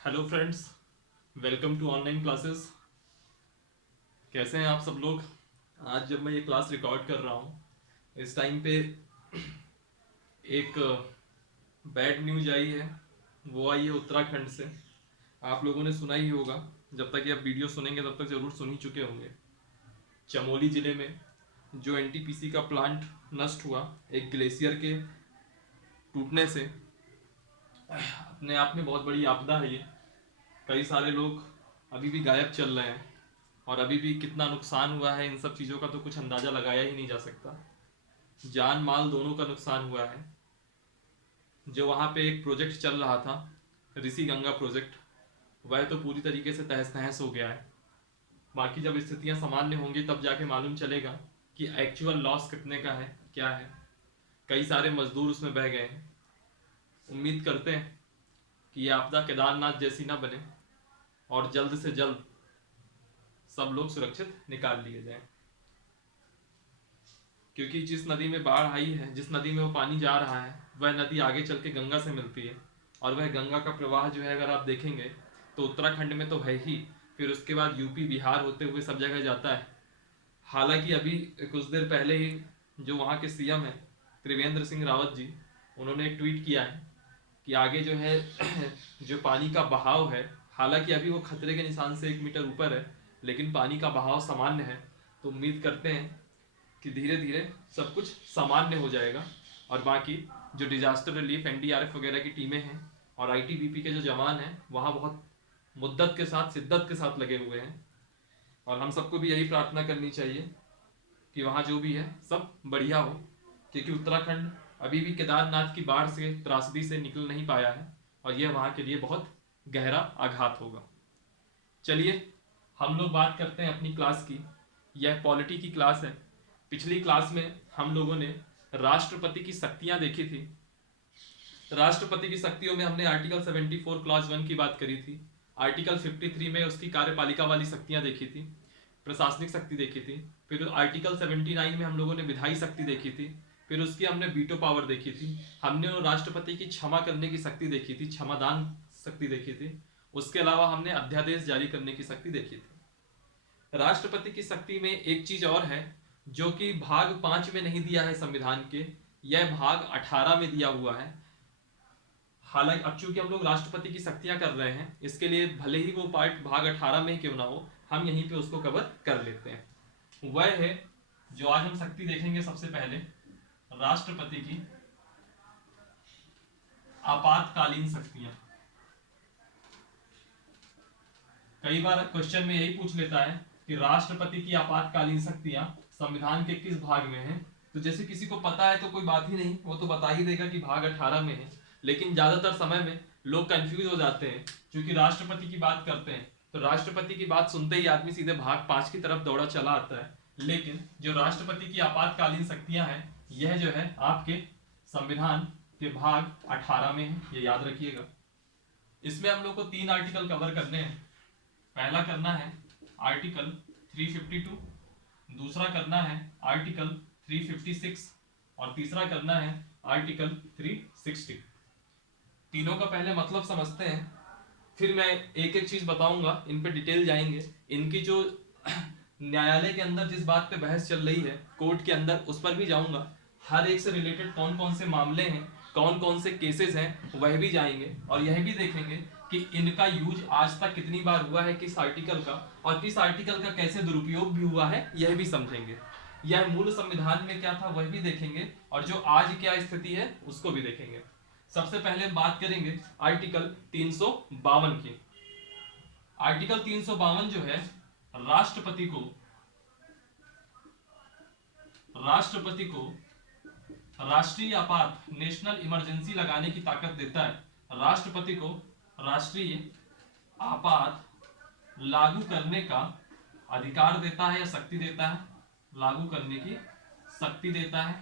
Hello friends, welcome to online classes. कैसे हैं आप सब लोग। आज जब मैं ये क्लास रिकॉर्ड कर रहा हूँ इस टाइम पे एक बैड न्यूज आई है। वो आई है उत्तराखंड से। आप लोगों ने सुना ही होगा। जब तक ये आप वीडियो सुनेंगे तब तक ज़रूर सुन ही चुके होंगे। चमोली ज़िले में जो एनटीपीसी का प्लांट नष्ट हुआ एक ग्लेशियर के टूटने से, अपने आप में बहुत बड़ी आपदा है ये। कई सारे लोग अभी भी गायब चल रहे हैं और अभी भी कितना नुकसान हुआ है इन सब चीज़ों का तो कुछ अंदाज़ा लगाया ही नहीं जा सकता। जान माल दोनों का नुकसान हुआ है। जो वहाँ पे एक प्रोजेक्ट चल रहा था, ऋषि गंगा प्रोजेक्ट, वह तो पूरी तरीके से तहस नहस हो गया है। बाकी जब स्थितियाँ सामान्य होंगी तब जाके मालूम चलेगा कि एक्चुअल लॉस कितने का है, क्या है। कई सारे मजदूर उसमें बह गए हैं। उम्मीद करते हैं कि ये आपदा केदारनाथ जैसी ना बने और जल्द से जल्द सब लोग सुरक्षित निकाल लिए जाएं। क्योंकि जिस नदी में बाढ़ आई है, जिस नदी में वो पानी जा रहा है, वह नदी आगे चल के गंगा से मिलती है। और वह गंगा का प्रवाह जो है अगर आप देखेंगे तो उत्तराखंड में तो है ही, फिर उसके बाद यूपी बिहार होते हुए सब जगह जाता है। हालांकि अभी कुछ देर पहले ही जो वहाँ के सीएम है त्रिवेंद्र सिंह रावत जी, उन्होंने एक ट्वीट किया है कि आगे जो है जो पानी का बहाव है, हालांकि अभी वो खतरे के निशान से 1 मीटर ऊपर है, लेकिन पानी का बहाव सामान्य है। तो उम्मीद करते हैं कि धीरे धीरे सब कुछ सामान्य हो जाएगा। और बाकी जो डिजास्टर रिलीफ एनडीआरएफ वगैरह की टीमें हैं और आईटीबीपी के जो जवान हैं वहाँ बहुत मुद्दत के साथ, शिद्दत के साथ लगे हुए हैं। और हम सबको भी यही प्रार्थना करनी चाहिए कि वहाँ जो भी है सब बढ़िया हो, क्योंकि उत्तराखंड अभी भी केदारनाथ की बाढ़ से, त्रासदी से निकल नहीं पाया है और यह वहाँ के लिए बहुत गहरा आघात होगा। चलिए हम लोग बात करते हैं अपनी क्लास की। यह पॉलिटी की क्लास है। पिछली क्लास में हम लोगों ने राष्ट्रपति की शक्तियां देखी थी। राष्ट्रपति की शक्तियों में हमने आर्टिकल 74 क्लॉज 1 की बात करी थी। आर्टिकल 53 में उसकी कार्यपालिका वाली शक्तियां देखी थी, प्रशासनिक शक्ति देखी थी। फिर आर्टिकल 79 में हम लोगों ने विधायी शक्ति देखी थी। फिर उसकी हमने वीटो पावर देखी थी। हमने राष्ट्रपति की क्षमा करने की शक्ति देखी थी, क्षमादान शक्ति देखी थी। उसके अलावा हमने अध्यादेश जारी करने की शक्ति देखी थी। राष्ट्रपति की शक्ति में एक चीज और है जो कि भाग 5 में नहीं दिया है संविधान के, यह भाग 18 में दिया हुआ है। हालांकि अब चूंकि हम लोग राष्ट्रपति की शक्तियां कर रहे हैं, इसके लिए भले ही वो पार्ट भाग 18 में ही क्यों ना हो, हम यहीं पे उसको कवर कर लेते हैं। वह है जो आज हम शक्ति देखेंगे। सबसे पहले राष्ट्रपति की आपातकालीन शक्तियां। कई बार क्वेश्चन में यही पूछ लेता है कि राष्ट्रपति की आपातकालीन शक्तियां संविधान के किस भाग में है। तो जैसे किसी को पता है तो कोई बात ही नहीं, वो तो बता ही देगा कि भाग 18 में है। लेकिन ज्यादातर समय में लोग कंफ्यूज हो जाते हैं, क्योंकि राष्ट्रपति की बात करते हैं तो राष्ट्रपति की बात सुनते ही आदमी सीधे भाग 5 की तरफ दौड़ा चला आता है। लेकिन जो राष्ट्रपति की आपातकालीन शक्तियां हैं, यह जो है आपके संविधान के भाग 18 में है, ये याद रखिएगा। इसमें हम लोग को 3 आर्टिकल कवर करने हैं। पहला करना है आर्टिकल 352, दूसरा करना है आर्टिकल 356 और तीसरा करना है आर्टिकल 360। तीनों का पहले मतलब समझते हैं, फिर मैं एक एक चीज बताऊंगा, इन पे डिटेल जाएंगे। इनकी जो न्यायालय के अंदर जिस बात पे बहस चल रही है कोर्ट के अंदर, उस पर भी जाऊंगा। हर एक से रिलेटेड कौन कौन से मामले हैं, कौन कौन से केसेस हैं, वह भी जाएंगे। और यह भी देखेंगे कि इनका यूज आज तक कितनी बार हुआ है, किस आर्टिकल का, और किस आर्टिकल का कैसे दुरुपयोग भी हुआ है, यह भी समझेंगे। यह मूल संविधान में क्या था वह भी देखेंगे, और जो आज क्या स्थिति है उसको भी देखेंगे। सबसे पहले बात करेंगे आर्टिकल 352 की। आर्टिकल 352 जो है राष्ट्रपति को राष्ट्रीय आपात, नेशनल इमरजेंसी लगाने की ताकत देता है। राष्ट्रपति को राष्ट्रीय आपात लागू करने का अधिकार देता है या शक्ति देता है, लागू करने की शक्ति देता है।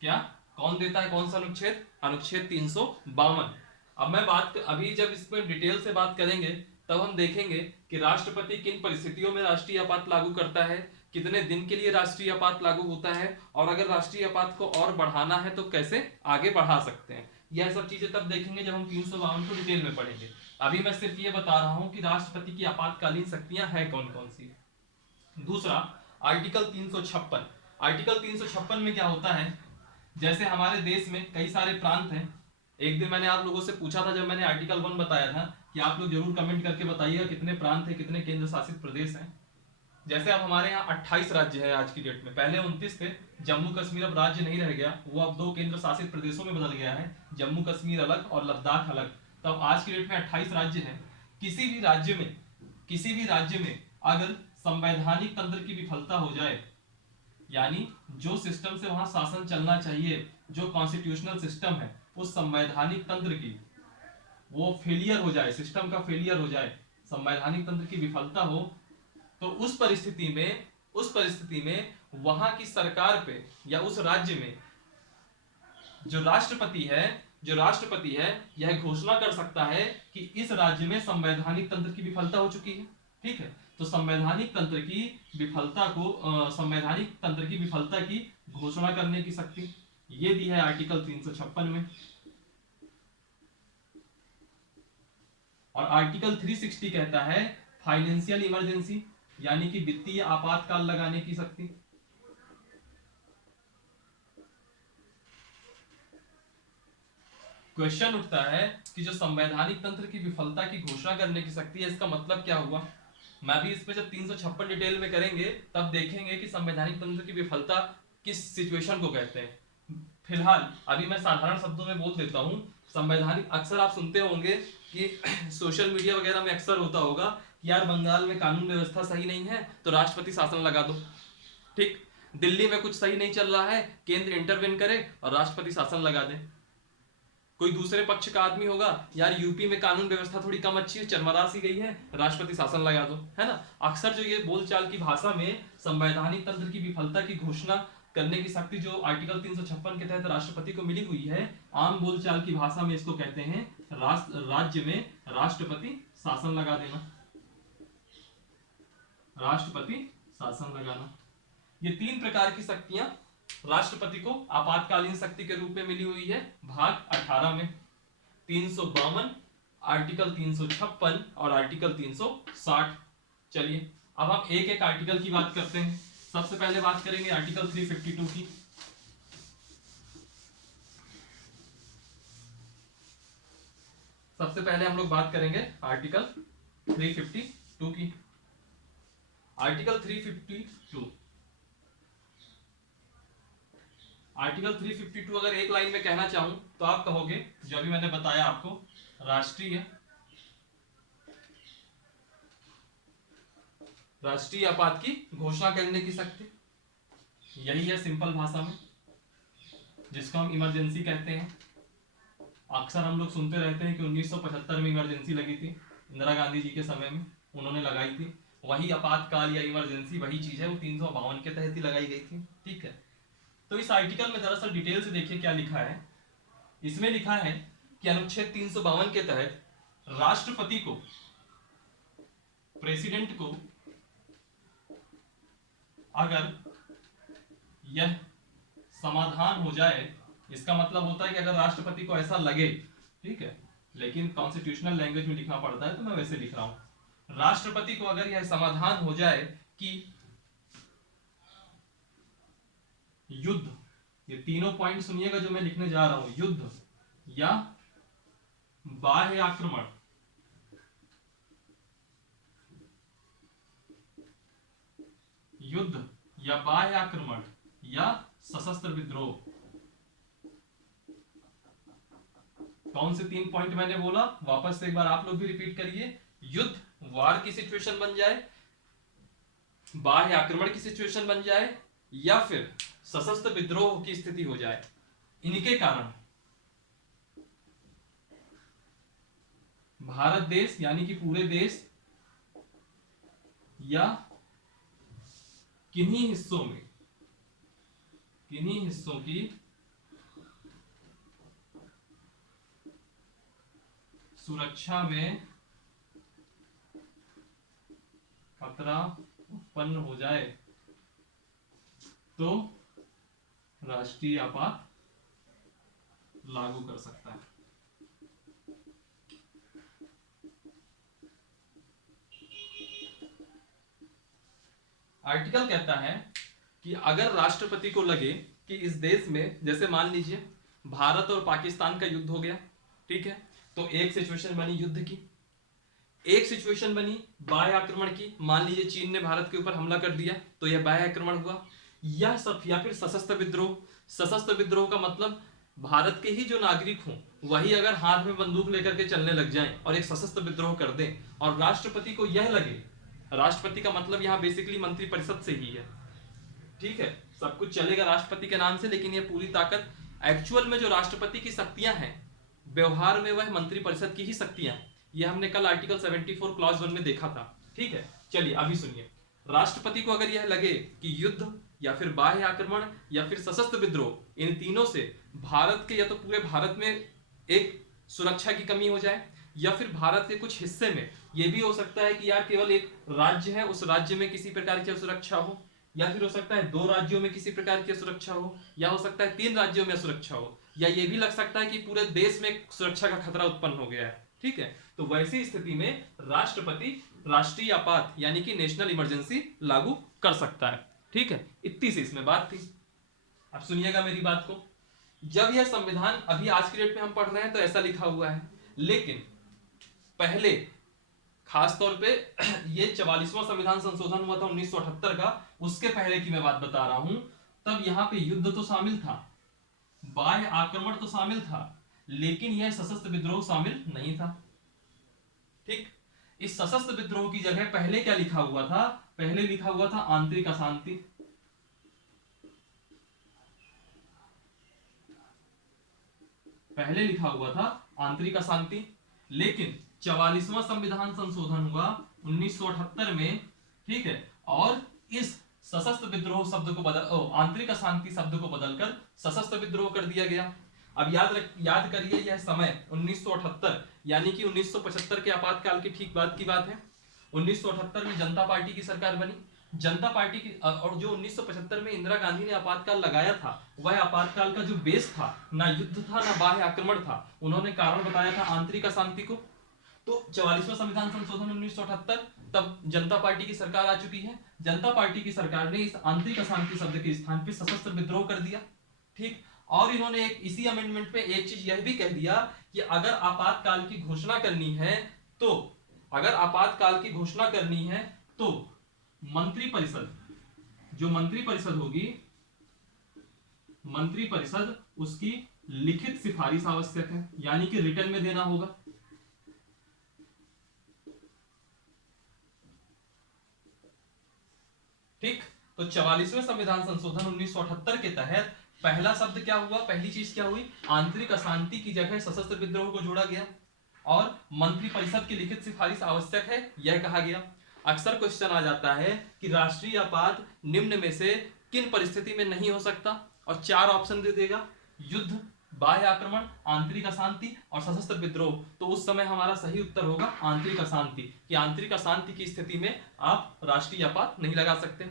क्या, कौन देता है, कौन सा अनुच्छेद, अनुच्छेद 352। अब मैं बात, अभी जब इस पर डिटेल से बात करेंगे तब हम देखेंगे कि राष्ट्रपति किन परिस्थितियों में राष्ट्रीय आपात लागू करता है, कितने दिन के लिए राष्ट्रीय आपात लागू होता है, और अगर राष्ट्रीय आपात को और बढ़ाना है तो कैसे आगे बढ़ा सकते हैं। यह सब चीजें तब देखेंगे जब हम 352 को डिटेल में पढ़ेंगे। अभी मैं सिर्फ ये बता रहा हूं कि राष्ट्रपति की आपातकालीन शक्तियां हैं कौन कौन सी। दूसरा, आर्टिकल 356। आर्टिकल 356 में क्या होता है, जैसे हमारे देश में कई सारे प्रांत हैं। एक दिन मैंने आप लोगों से पूछा था, जब मैंने आर्टिकल 1 बताया था, कि आप लोग जरूर कमेंट करके बताइएगा कितने प्रांत हैं, कितने केंद्र शासित प्रदेश हैं। जैसे अब हमारे यहाँ 28 राज्य हैं आज की डेट में, पहले 29 थे। जम्मू कश्मीर अब राज्य नहीं रह गया, वो अब 2 केंद्र शासित प्रदेशों में बदल गया है, जम्मू कश्मीर अलग और लद्दाख अलग। तब आज की डेट में 28 राज्य हैं। किसी भी राज्य में अगर संवैधानिक तंत्र की विफलता हो जाए, यानी जो सिस्टम से वहां शासन चलना चाहिए, जो कॉन्स्टिट्यूशनल सिस्टम है, उस संवैधानिक तंत्र की वो फेलियर हो जाए, सिस्टम का फेलियर हो जाए, संवैधानिक तंत्र की विफलता हो, तो उस परिस्थिति में वहां की सरकार पे या उस राज्य में जो राष्ट्रपति है यह घोषणा कर सकता है कि इस राज्य में संवैधानिक तंत्र की विफलता हो चुकी है। ठीक है, तो संवैधानिक तंत्र की विफलता की घोषणा करने की शक्ति ये दी है आर्टिकल 356 में। और आर्टिकल 360 कहता है फाइनेंशियल इमरजेंसी, यानी कि वित्तीय आपातकाल लगाने की शक्ति। क्वेश्चन उठता है कि जो संवैधानिक तंत्र की विफलता की घोषणा करने की शक्ति है, इसका मतलब क्या हुआ। मैं भी इस पे जब 356 डिटेल में करेंगे तब देखेंगे कि संवैधानिक तंत्र की विफलता किस सिचुएशन को कहते हैं। फिलहाल अभी मैं साधारण शब्दों में बोल देता हूं। संवैधानिक, अक्सर आप सुनते होंगे कि सोशल मीडिया वगैरह में अक्सर होता होगा कि यार बंगाल में कानून व्यवस्था सही नहीं है तो राष्ट्रपति शासन लगा दो। ठीक, दिल्ली में कुछ सही नहीं चल रहा है, केंद्र इंटरवेन करे और राष्ट्रपति शासन लगा दे। कोई दूसरे पक्ष का आदमी होगा, यार यूपी में कानून व्यवस्था थोड़ी कम अच्छी है, चरमरा सी गई है, राष्ट्रपति शासन लगा दो, है ना। अक्सर जो ये बोलचाल की भाषा में संवैधानिक तंत्र की विफलता की घोषणा करने की शक्ति जो आर्टिकल 356 के तहत राष्ट्रपति को मिली हुई है, आम बोलचाल की भाषा में इसको कहते हैं राज्य में राष्ट्रपति शासन लगा देना, राष्ट्रपति शासन लगाना। ये 3 प्रकार की शक्तियां राष्ट्रपति को आपातकालीन शक्ति के रूप में मिली हुई है भाग 18 में। 352, आर्टिकल 356 और आर्टिकल 360। चलिए अब हम एक एक आर्टिकल की बात करते हैं। सबसे पहले बात करेंगे आर्टिकल 352 की। सबसे पहले हम लोग बात करेंगे आर्टिकल 352 की। आर्टिकल 352 आर्टिकल 352 अगर एक लाइन में कहना चाहूं तो आप कहोगे, जो अभी मैंने बताया आपको, राष्ट्रीय आपात की घोषणा करने की शक्ति, यही है सिंपल भाषा में, जिसको हम इमरजेंसी कहते हैं। अक्सर हम लोग सुनते रहते हैं कि 1975 में इमरजेंसी लगी थी, इंदिरा गांधी जी के समय में उन्होंने लगाई थी। वही आपातकाल या इमरजेंसी वही चीज है, वो 352 के तहत ही लगाई गई थी। ठीक है, तो इस आर्टिकल में दरअसल डिटेल से देखिए क्या लिखा है। इसमें लिखा है कि अनुच्छेद 352 के तहत राष्ट्रपति को, प्रेसिडेंट को, अगर यह समाधान हो जाए, इसका मतलब होता है कि अगर राष्ट्रपति को ऐसा लगे, ठीक है, लेकिन कॉन्स्टिट्यूशनल लैंग्वेज में लिखना पड़ता है तो मैं वैसे लिख रहा हूं। राष्ट्रपति को अगर यह समाधान हो जाए कि युद्ध, ये तीनों पॉइंट सुनिएगा जो मैं लिखने जा रहा हूं, युद्ध या बाह्य आक्रमण, युद्ध या बाह्य आक्रमण या सशस्त्र विद्रोह। कौन से 3 पॉइंट मैंने बोला, वापस से एक बार आप लोग भी रिपीट करिए। युद्ध, वार की सिचुएशन बन जाए, बाह्य आक्रमण की सिचुएशन बन जाए, या फिर सशस्त्र विद्रोह की स्थिति हो जाए। इनके कारण भारत देश, यानी कि पूरे देश या किन्हीं हिस्सों की सुरक्षा में खतरा उत्पन्न हो जाए तो राष्ट्रीय आपात लागू कर सकता है। आर्टिकल कहता है कि अगर राष्ट्रपति को लगे कि इस देश में, जैसे मान लीजिए भारत और पाकिस्तान का युद्ध हो गया, ठीक है, तो एक सिचुएशन बनी युद्ध की, एक सिचुएशन बनी बाह्य आक्रमण की, मान लीजिए चीन ने भारत के ऊपर हमला कर दिया तो यह बाह्य आक्रमण हुआ, यह सब, या फिर सशस्त्र विद्रोह। सशस्त्र विद्रोह का मतलब भारत के ही जो नागरिक हों वही अगर हाथ में बंदूक लेकर के चलने लग जाएं और एक सशस्त्र विद्रोह कर दें, और राष्ट्रपति को यह लगे, राष्ट्रपति का मतलब यहाँ बेसिकली मंत्रिपरिषद से ही है, ठीक है, सब कुछ चलेगा राष्ट्रपति के नाम से, लेकिन ये पूरी ताकत एक्चुअल में जो राष्ट्रपति की शक्तियां हैं व्यवहार में वह मंत्रिपरिषद की ही शक्तियां, ये हमने कल आर्टिकल 74 क्लॉज 1 में देखा था, ठीक है। चलिए अभी सुनिए, राष्ट्रपति को अगर यह लगे कि युद्ध या फिर बाह्य आक्रमण या फिर सशस्त्र विद्रोह, इन तीनों से भारत के या तो पूरे भारत में एक सुरक्षा की कमी हो जाए, या फिर भारत के कुछ हिस्से में यह भी हो सकता है कि यार केवल एक राज्य है उस राज्य में किसी प्रकार की असुरक्षा हो, या फिर हो सकता है 2 राज्यों में किसी प्रकार की असुरक्षा हो, या हो सकता है 3 राज्यों में असुरक्षा हो, या ये भी लग सकता है कि पूरे देश में सुरक्षा का खतरा उत्पन्न हो गया है, ठीक है। तो वैसी स्थिति में राष्ट्रपति राष्ट्रीय आपात यानी कि नेशनल इमरजेंसी लागू कर सकता है, ठीक है। इतनी सी इसमें बात थी। अब सुनिएगा मेरी बात को, जब यह संविधान अभी आज की डेट में हम पढ़ रहे हैं तो ऐसा लिखा हुआ है, लेकिन पहले खास तौर पे ये 44वां संविधान संशोधन हुआ था 1978 का, उसके पहले की मैं बात बता रहा हूं, तब यहां पे युद्ध तो शामिल था, बाह्य आक्रमण तो शामिल था, लेकिन यह सशस्त्र विद्रोह शामिल नहीं था, ठीक। इस सशस्त्र विद्रोह की जगह पहले क्या लिखा हुआ था, पहले लिखा हुआ था आंतरिक अशांति, पहले लिखा हुआ था आंतरिक अशांति, लेकिन 44वां संविधान संशोधन हुआ 1978 में, ठीक है, और इस सशस्त्र विद्रोह शब्द को आंतरिक अशांति शब्द को बदलकर सशस्त्र विद्रोह कर दिया गया। अब याद करिए यह समय 1978 यानी कि 1975 के आपातकाल के ठीक बाद की बात है। 1978 में जनता पार्टी की सरकार बनी, जनता पार्टी की, और जो 1975 में इंदिरा गांधी ने आपातकाल लगाया था, वह आपातकाल का जो बेस था ना युद्ध था ना बाह्य आक्रमण था, उन्होंने कारण बताया था आंतरिक अशांति को। तो 44वां संविधान संशोधन 1978, तब जनता पार्टी की सरकार आ चुकी है, जनता पार्टी की सरकार ने इस आंतरिक अशांति शब्द के स्थान पे सशस्त्र विद्रोह कर दिया, ठीक। और इन्होंने एक इसी अमेंडमेंट में एक चीज यह भी कह दिया कि अगर आपातकाल की घोषणा करनी है तो, अगर आपातकाल की घोषणा करनी है तो मंत्रिपरिषद, जो मंत्रिपरिषद होगी, मंत्रिपरिषद उसकी लिखित सिफारिश आवश्यक है, यानी कि रिटर्न में देना होगा, ठीक। तो 44वें संविधान संशोधन 1978 के तहत पहला शब्द क्या हुआ, पहली चीज क्या हुई, आंतरिक अशांति की जगह सशस्त्र विद्रोह को जोड़ा गया, और मंत्रिपरिषद की लिखित सिफारिश आवश्यक है यह कहा गया। अक्सर क्वेश्चन आ जाता है कि राष्ट्रीय आपात निम्न में से किन परिस्थिति में नहीं हो सकता, और 4 ऑप्शन दे देगा, युद्ध, बाह्य आक्रमण, आंतरिक अशांति और सशस्त्र विद्रोह। तो उस समय हमारा सही उत्तर होगा आंतरिक अशांति, कि आंतरिक अशांति की स्थिति में आप राष्ट्रीय आपात नहीं लगा सकते।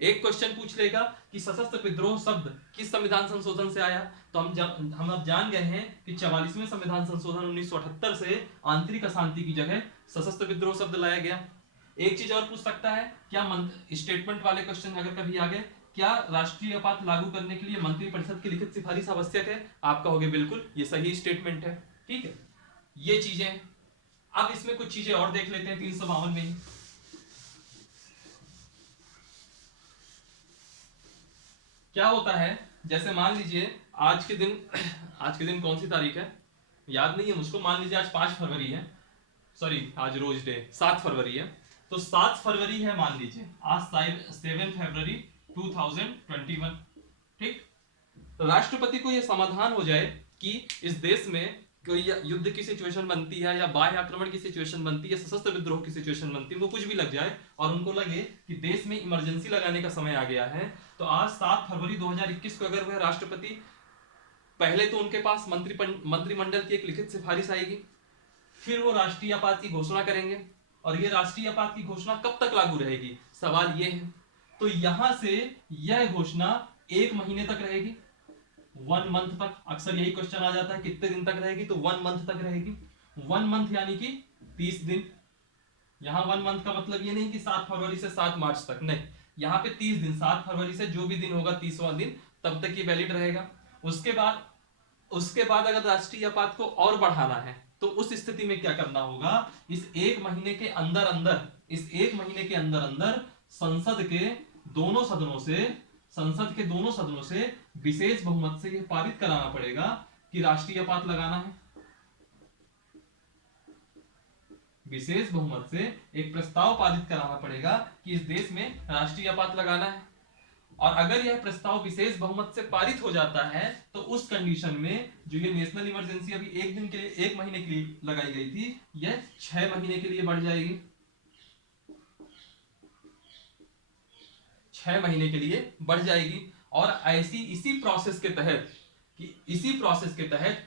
एक क्वेश्चन पूछ लेगा कि सशस्त्र विद्रोह शब्द किस संविधान संशोधन से आया, तो हम अब जान गए हैं कि 44वें संविधान संशोधन 1978 से आंतरिक अशांति की जगह सशस्त्र विद्रोह शब्द लाया गया। एक चीज और पूछ सकता है, क्या स्टेटमेंट वाले क्वेश्चन अगर कभी आ गए, क्या राष्ट्रीय आपात लागू करने के लिए मंत्रिपरिषद की लिखित सिफारिश आवश्यक है, आप कहोगे बिल्कुल ये सही स्टेटमेंट है, ठीक है। ये चीजें, अब इसमें कुछ चीजें और देख लेते हैं 352 में ही। क्या होता है, जैसे मान लीजिए आज के दिन कौन सी तारीख है याद नहीं है मुझको, मान लीजिए आज 5 फरवरी है, सॉरी आज रोज डे 7 फरवरी है, तो 7 फरवरी है मान लीजिए, आज 7 फरवरी 2021, ठीक। राष्ट्रपति को यह समाधान हो जाए कि इस देश में कोई युद्ध की सिचुएशन बनती है या बाह्य आक्रमण की सिचुएशन बनती है, सशस्त्र विद्रोह की सिचुएशन बनती है, वो कुछ भी लग जाए और उनको लगे कि देश में इमरजेंसी लगाने का समय आ गया है, तो आज 7 फरवरी 2021 को अगर वह राष्ट्रपति, पहले तो उनके पास मंत्रिमंडल की एक लिखित सिफारिश आएगी, फिर वो राष्ट्रीय आपात की घोषणा करेंगे, और ये राष्ट्रीय आपात की घोषणा कब तक लागू रहेगी, सवाल ये है। तो यहां से यह घोषणा 1 महीने तक रहेगी, 1 मंथ तक, अक्सर यही क्वेश्चन आ जाता है कितने दिन तक रहेगी, तो 1 मंथ तक रहेगी। 1 मंथ यानी कि 30 दिन। यहाँ 1 मंथ का मतलब ये नहीं कि 7 फरवरी से 7 मार्च तक, नहीं, यहाँ पे 30 दिन, 7 फरवरी से जो भी दिन होगा 30वां दिन, तब तक ये वैलिड रहेगा। उसके बाद अगर राष्ट्रीय आपात को और बढ़ाना है तो उस स्थिति में क्या करना होगा, इस एक महीने के अंदर अंदर, इस एक महीने के अंदर अंदर संसद के दोनों सदनों से, संसद के दोनों सदनों से विशेष बहुमत से यह पारित कराना पड़ेगा कि राष्ट्रीय आपात लगाना है। विशेष बहुमत से एक प्रस्ताव पारित कराना पड़ेगा कि इस देश में राष्ट्रीय आपात लगाना है। और अगर यह प्रस्ताव विशेष बहुमत से पारित हो जाता है तो उस कंडीशन में जो ये नेशनल इमरजेंसी अभी एक दिन के लिए, एक महीने के लिए लगाई गई थी, यह 6 महीने के लिए बढ़ जाएगी। 6 महीने के लिए बढ़ जाएगी। और ऐसी इसी प्रोसेस के तहत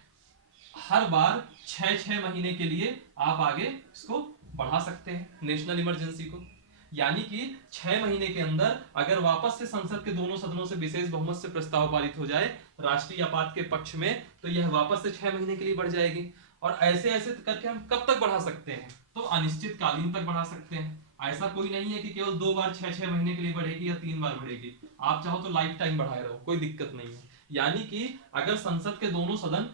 हर बार 6 महीने के लिए आप आगे इसको बढ़ा सकते हैं नेशनल इमरजेंसी को। यानी कि 6 महीने के अंदर अगर वापस से संसद के दोनों सदनों से विशेष बहुमत से प्रस्ताव पारित हो जाए राष्ट्रीय आपात के पक्ष में, तो यह वापस से 6 महीने के लिए बढ़ जाएगी। और ऐसे ऐसे करके हम कब तक बढ़ा सकते हैं, तो अनिश्चित कालीन तक बढ़ा सकते हैं। ऐसा कोई नहीं है कि केवल 2 बार 6 महीने के लिए बढ़ेगी या 3 बार बढ़ेगी, आप चाहो तो लाइफ टाइम बढ़ाए रहो, कोई दिक्कत नहीं है। यानी कि अगर संसद के दोनों सदन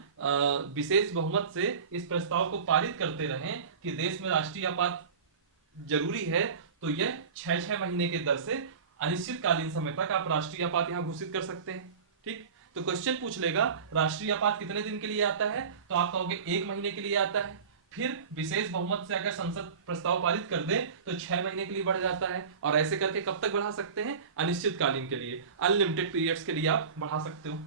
विशेष बहुमत से इस प्रस्ताव को पारित करते रहें कि देश में राष्ट्रीय आपात जरूरी है, तो यह 6 महीने के दर से अनिश्चितकालीन समय तक आप राष्ट्रीय आपात यहां घोषित कर सकते हैं। ठीक, तो क्वेश्चन पूछ लेगा राष्ट्रीय आपात कितने दिन के लिए आता है, तो आप कहोगे 1 महीने के लिए आता है। फिर विशेष बहुमत से अगर संसद प्रस्ताव पारित कर दे तो 6 महीने के लिए बढ़ जाता है। और ऐसे करके कब तक बढ़ा सकते हैं, अनिश्चितकालीन के लिए, अनलिमिटेड पीरियड्स के लिए आप बढ़ा सकते हो।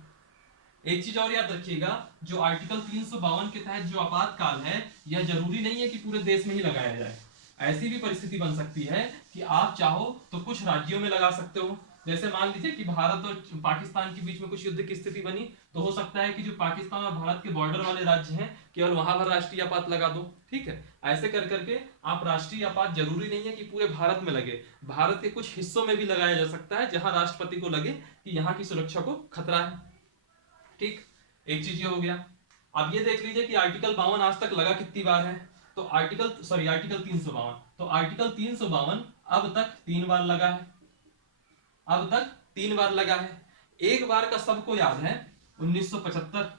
एक चीज और याद रखिएगा, जो आर्टिकल 352 के तहत जो आपातकाल है, यह जरूरी नहीं है कि पूरे देश में ही लगाया जाए। ऐसी भी परिस्थिति बन सकती है कि आप चाहो तो कुछ राज्यों में लगा सकते हो। जैसे मान लीजिए कि भारत और पाकिस्तान के बीच में कुछ युद्ध की स्थिति बनी, तो हो सकता है कि जो पाकिस्तान और भारत के बॉर्डर वाले राज्य हैं केवल वहां पर राष्ट्रीय आपात लगा दो। ठीक है, ऐसे कर करके आप राष्ट्रीय आपात, जरूरी नहीं है कि पूरे भारत में लगे, भारत के कुछ हिस्सों में भी लगाया जा सकता है जहां राष्ट्रपति को लगे कि यहाँ की सुरक्षा को खतरा है। ठीक, एक चीज ये हो गया। अब ये देख लीजिए कि आर्टिकल 52 आज तक लगा कितनी बार है, तो आर्टिकल 352, तो आर्टिकल 352 अब तक 3 बार लगा है, अब तक 3 बार लगा है। एक बार का सबको याद है, 1975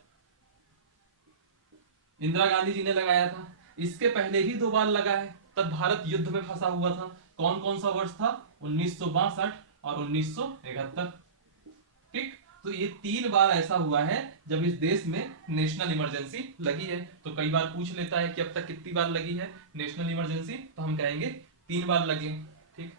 इंदिरा गांधी जी ने लगाया था। इसके पहले भी 2 बार लगा है, तब भारत युद्ध में फंसा हुआ था। कौन कौन सा वर्ष था, 1962 और 1971। ठीक, तो ये 3 बार ऐसा हुआ है जब इस देश में नेशनल इमरजेंसी लगी है। तो कई बार पूछ लेता है कि अब तक कितनी बार लगी है नेशनल इमरजेंसी, तो हम कहेंगे 3 बार लगे। ठीक,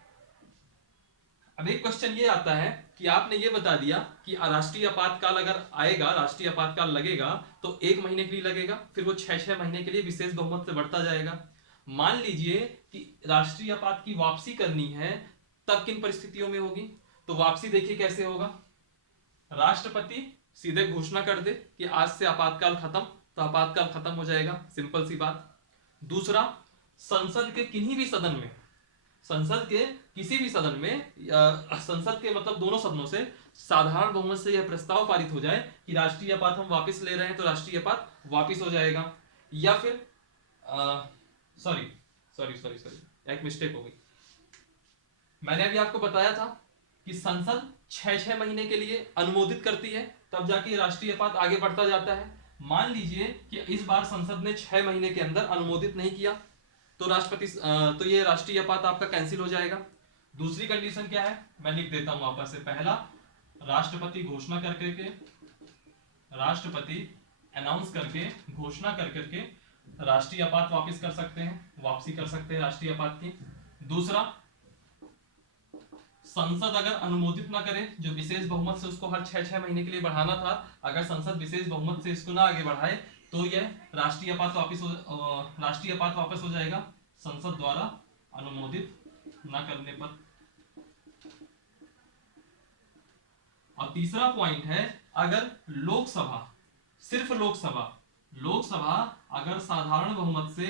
अब एक क्वेश्चन ये आता है कि आपने ये बता दिया कि राष्ट्रीय आपातकाल अगर आएगा, राष्ट्रीय आपातकाल लगेगा तो 1 महीने के लिए लगेगा, फिर वो 6 महीने के लिए विशेष बहुमत से बढ़ता जाएगा। मान लीजिए कि राष्ट्रीय आपात की वापसी करनी है, तब किन परिस्थितियों में होगी, तो वापसी देखिए कैसे होगा। राष्ट्रपति सीधे घोषणा कर दे कि आज से आपातकाल खत्म, तो आपातकाल खत्म हो जाएगा, सिंपल सी बात। दूसरा, संसद के किन्हीं भी सदन में, संसद के किसी भी सदन में, संसद के मतलब दोनों सदनों से साधारण बहुमत से यह प्रस्ताव पारित हो जाए कि राष्ट्रीय आपात हम वापस ले रहे हैं, तो राष्ट्रीय आपात वापस हो जाएगा। या फिर सॉरी सॉरी सॉरी सॉरी एक मिस्टेक हो गई। मैंने अभी आपको बताया था कि संसद 6 महीने के लिए अनुमोदित करती है, तब जाके राष्ट्रीय आपात आगे बढ़ता जाता है। मान लीजिए कि इस बार संसद ने 6 महीने के अंदर अनुमोदित नहीं किया, तो तो ये राष्ट्रीय आपात आपका कैंसिल हो जाएगा। दूसरी कंडीशन क्या है, मैं लिख देता हूं वापस से। पहला, राष्ट्रपति घोषणा करके, राष्ट्रपति अनाउंस करके, घोषणा करके राष्ट्रीय आपात वापस कर सकते हैं, वापसी कर सकते हैं राष्ट्रीय आपात की। दूसरा, संसद अगर अनुमोदित ना करे, जो विशेष बहुमत से उसको हर 6 महीने के लिए बढ़ाना था, अगर संसद विशेष बहुमत से इसको ना आगे बढ़ाए, तो यह राष्ट्रीय आपात वापस हो जाएगा संसद द्वारा अनुमोदित न करने पर। और तीसरा पॉइंट है, अगर लोकसभा, सिर्फ लोकसभा अगर साधारण बहुमत से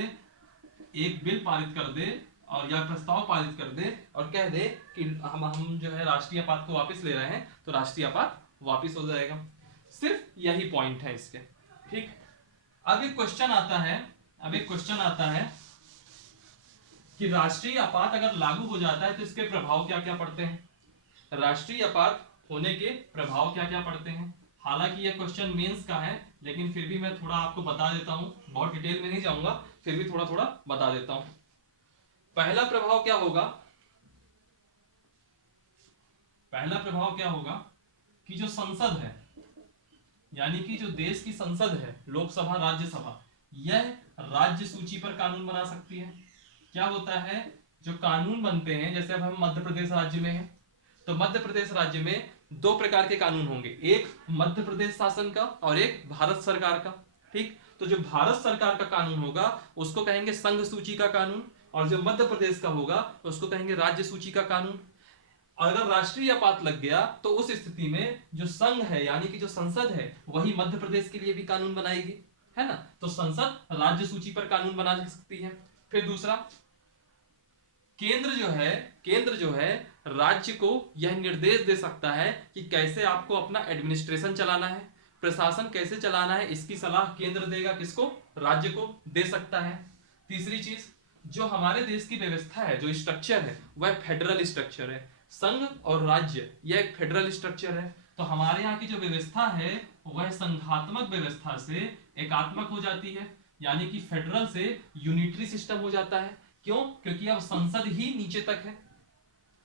एक बिल पारित कर दे और या प्रस्ताव पारित कर दे और कह दे कि हम जो है राष्ट्रीय आपात को वापस ले रहे हैं, तो राष्ट्रीय आपात वापस हो जाएगा। सिर्फ यही पॉइंट है इसके। ठीक, अब एक क्वेश्चन आता है कि राष्ट्रीय आपात अगर लागू हो जाता है तो इसके प्रभाव क्या क्या पड़ते हैं। राष्ट्रीय आपात होने के प्रभाव क्या क्या पड़ते हैं। हालांकि यह क्वेश्चन मेंस का है, लेकिन फिर भी मैं थोड़ा आपको बता देता हूं, बहुत डिटेल में नहीं जाऊंगा, फिर भी थोड़ा थोड़ा बता देता हूं। पहला प्रभाव क्या होगा कि जो संसद है, यानी कि जो देश की संसद है, लोकसभा राज्यसभा, यह राज्य सूची पर कानून बना सकती है। क्या होता है, जो कानून बनते हैं, जैसे अब हम मध्य प्रदेश राज्य में हैं, तो मध्य प्रदेश राज्य में दो प्रकार के कानून होंगे, एक मध्य प्रदेश शासन का और एक भारत सरकार का। ठीक, तो जो भारत सरकार का कानून होगा उसको कहेंगे संघ सूची का कानून, और जो मध्य प्रदेश का होगा उसको कहेंगे राज्य सूची का कानून। अगर राष्ट्रीय आपात लग गया तो उस स्थिति में जो संघ है, यानी कि जो संसद है, वही मध्य प्रदेश के लिए भी कानून बनाएगी, है ना। तो संसद राज्य सूची पर कानून बना सकती है। फिर दूसरा, केंद्र जो है राज्य को यह निर्देश दे सकता है कि कैसे आपको अपना एडमिनिस्ट्रेशन चलाना है, प्रशासन कैसे चलाना है, इसकी सलाह केंद्र देगा, किसको, राज्य को दे सकता है। तीसरी चीज, जो हमारे देश की व्यवस्था है, जो स्ट्रक्चर है, वह फेडरल स्ट्रक्चर है। संघ और राज्य यह एक फेडरल स्ट्रक्चर है, तो हमारे यहाँ की जो व्यवस्था है वह संघात्मक व्यवस्था से एकात्मक हो जाती है, यानी कि फेडरल से यूनिटरी सिस्टम हो जाता है। क्यों? क्योंकि अब संसद ही नीचे तक है,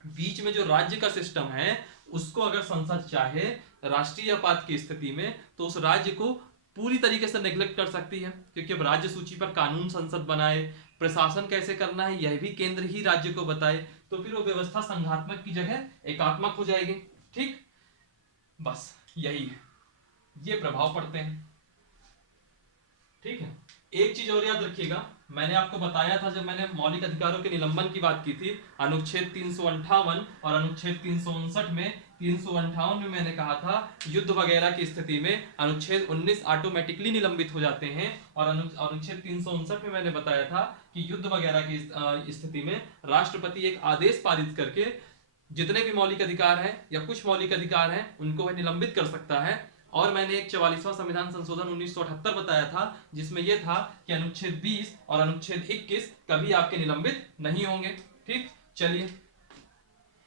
बीच में जो राज्य का सिस्टम है उसको अगर संसद चाहे राष्ट्रीय आपात की स्थिति में तो उस राज्य को पूरी तरीके से नेग्लेक्ट कर सकती है, क्योंकि अब राज्य सूची पर कानून संसद बनाए, प्रशासन कैसे करना है यह भी केंद्र ही राज्य को बताए, तो फिर वो व्यवस्था संघात्मक की जगह एकात्मक हो जाएगी। ठीक, बस यही है, ये प्रभाव पड़ते हैं। ठीक है, एक चीज और याद रखिएगा, मैंने आपको बताया था जब मैंने मौलिक अधिकारों के निलंबन की बात की थी, अनुच्छेद 358 और अनुच्छेद 359 में, 358 में मैंने कहा था युद्ध वगैरह की स्थिति में अनुच्छेद 19 ऑटोमेटिकली निलंबित हो जाते हैं, और अनुच्छेद 359 में मैंने बताया था कि युद्ध वगैरह की स्थिति में राष्ट्रपति एक आदेश पारित करके जितने भी मौलिक अधिकार हैं या कुछ मौलिक अधिकार हैं उनको वह निलंबित कर सकता है। और मैंने एक 44वां संविधान संशोधन 1978 बताया था, जिसमें यह था कि अनुच्छेद 20 और अनुच्छेद 21 कभी आपके निलंबित नहीं होंगे। ठीक, चलिए,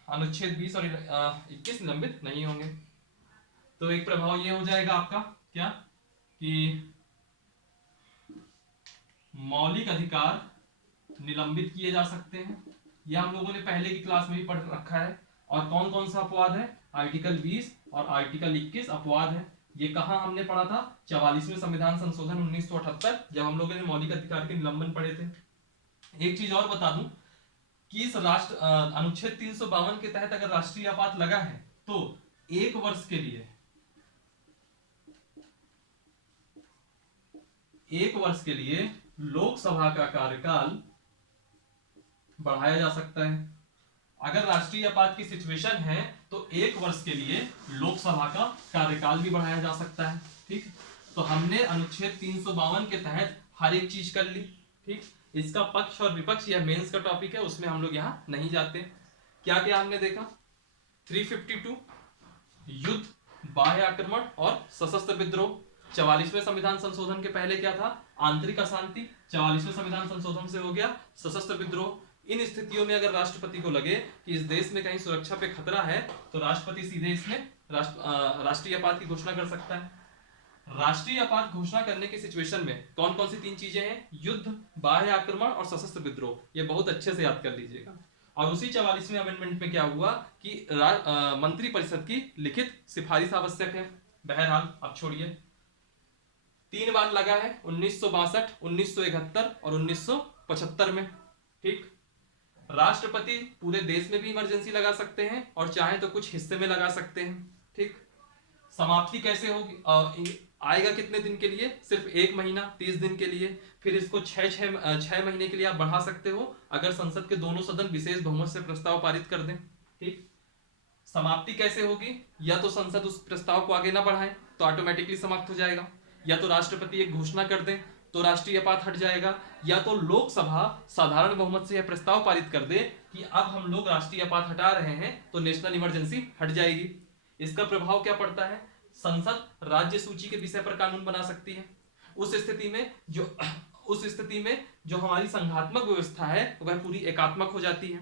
अनुच्छेद 20 और 21 निलंबित नहीं होंगे। तो एक प्रभाव यह हो जाएगा आपका क्या, कि मौलिक अधिकार निलंबित किए जा सकते हैं। यह हम लोगों ने पहले की क्लास में भी पढ़ रखा है। और कौन कौन सा अपवाद है, आर्टिकल 20 और आर्टिकल 21 अपवाद है। ये कहां हमने पढ़ा था, 44वें संविधान संशोधन 1978, जब हम लोगों ने मौलिक अधिकार के निलंबन पढ़े थे। एक चीज और बता दूं कि इस अनुच्छेद 352 के तहत अगर राष्ट्रीय आपात लगा है तो एक वर्ष के लिए लोकसभा का कार्यकाल बढ़ाया जा सकता है। अगर राष्ट्रीय आपात की सिचुएशन है तो एक वर्ष के लिए लोकसभा का कार्यकाल भी बढ़ाया जा सकता है। ठीक, तो हमने अनुच्छेद 352 के तहत हर एक चीज कर ली। ठीक, इसका पक्ष और विपक्ष यह मेंस का टॉपिक है, उसमें हम लोग यहाँ नहीं जाते। क्या क्या हमने देखा, 352 युद्ध, बाह्य आक्रमण और सशस्त्र विद्रोह। 44वें संविधान संशोधन के पहले क्या था, आंतरिक अशांति। 44वें संविधान संशोधन से हो गया सशस्त्र विद्रोह। इन स्थितियों में अगर राष्ट्रपति को लगे कि इस देश में कहीं सुरक्षा पे खतरा है तो राष्ट्रपति सीधे इसमें राष्ट्रीय आपात की घोषणा कर सकता है। राष्ट्रीय आपात घोषणा करने की सिचुएशन में कौन कौन सी तीन चीजें हैं, युद्ध, बाह्य आक्रमण और सशस्त्र विद्रोह। ये बहुत अच्छे से याद कर लीजिएगा। और उसी 44वें अमेंडमेंट में क्या हुआ कि मंत्रिपरिषद की लिखित सिफारिश आवश्यक है। बहरहाल अब छोड़िए, 3 बार लगा है, 1962, 1971 और 1975 में। ठीक, राष्ट्रपति पूरे देश में भी इमरजेंसी लगा सकते हैं और चाहे तो कुछ हिस्से में लगा सकते हैं। ठीक, समाप्ति कैसे होगी, आएगा कितने दिन के लिए, सिर्फ 1 महीना 30 दिन के लिए। फिर इसको 6 महीने के लिए आप बढ़ा सकते हो अगर संसद के दोनों सदन विशेष बहुमत से प्रस्ताव पारित कर दें। ठीक, समाप्ति कैसे होगी, या तो संसद उस प्रस्ताव को आगे ना बढ़ाए तो ऑटोमेटिकली समाप्त हो जाएगा, या तो राष्ट्रपति एक घोषणा कर दें तो राष्ट्रीय आपात हट जाएगा, या तो लोकसभा साधारण बहुमत से यह प्रस्ताव पारित कर दे कि अब हम लोग राष्ट्रीय आपात हटा रहे हैं तो नेशनल इमरजेंसी हट जाएगी। इसका प्रभाव क्या पड़ता है, संसद राज्य सूची के विषय पर कानून बना सकती है। उस स्थिति में जो हमारी संघात्मक व्यवस्था है वह पूरी एकात्मक हो जाती है।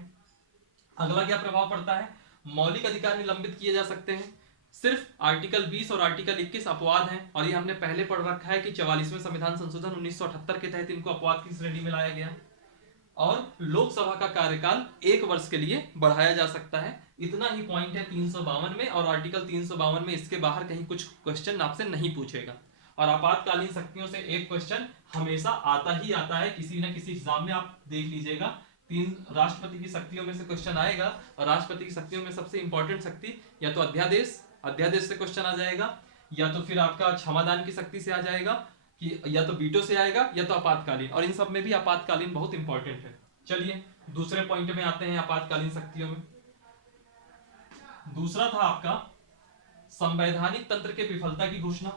अगला क्या प्रभाव पड़ता है? मौलिक अधिकार निलंबित किए जा सकते हैं। सिर्फ आर्टिकल 20 और आर्टिकल 21 अपवाद हैं, और ये हमने पहले पढ़ रखा है कि 44वें संविधान संशोधन 1978 के तहत इनको अपवाद की श्रेणी में लाया गया। और लोकसभा का कार्यकाल 1 वर्ष के लिए बढ़ाया जा सकता है। इतना ही पॉइंट है 352 में, और आर्टिकल 352 में इसके बाहर कहीं कुछ क्वेश्चन आपसे नहीं पूछेगा। और आपातकालीन शक्तियों से एक क्वेश्चन हमेशा आता ही आता है, किसी न किसी एग्जाम में आप देख लीजिएगा। 3 राष्ट्रपति की शक्तियों में से क्वेश्चन आएगा, और राष्ट्रपति की शक्तियों में सबसे इंपॉर्टेंट शक्ति या तो अध्यादेश से क्वेश्चन आ जाएगा, या तो फिर आपका क्षमादान की शक्ति से आ जाएगा, कि या तो वीटो से आएगा, या तो आपातकालीन, और इन सब में भी आपातकालीन बहुत इंपॉर्टेंट है। चलिए दूसरे पॉइंट में आते हैं आपातकालीन शक्तियों में। दूसरा था आपका संवैधानिक तंत्र के विफलता की घोषणा।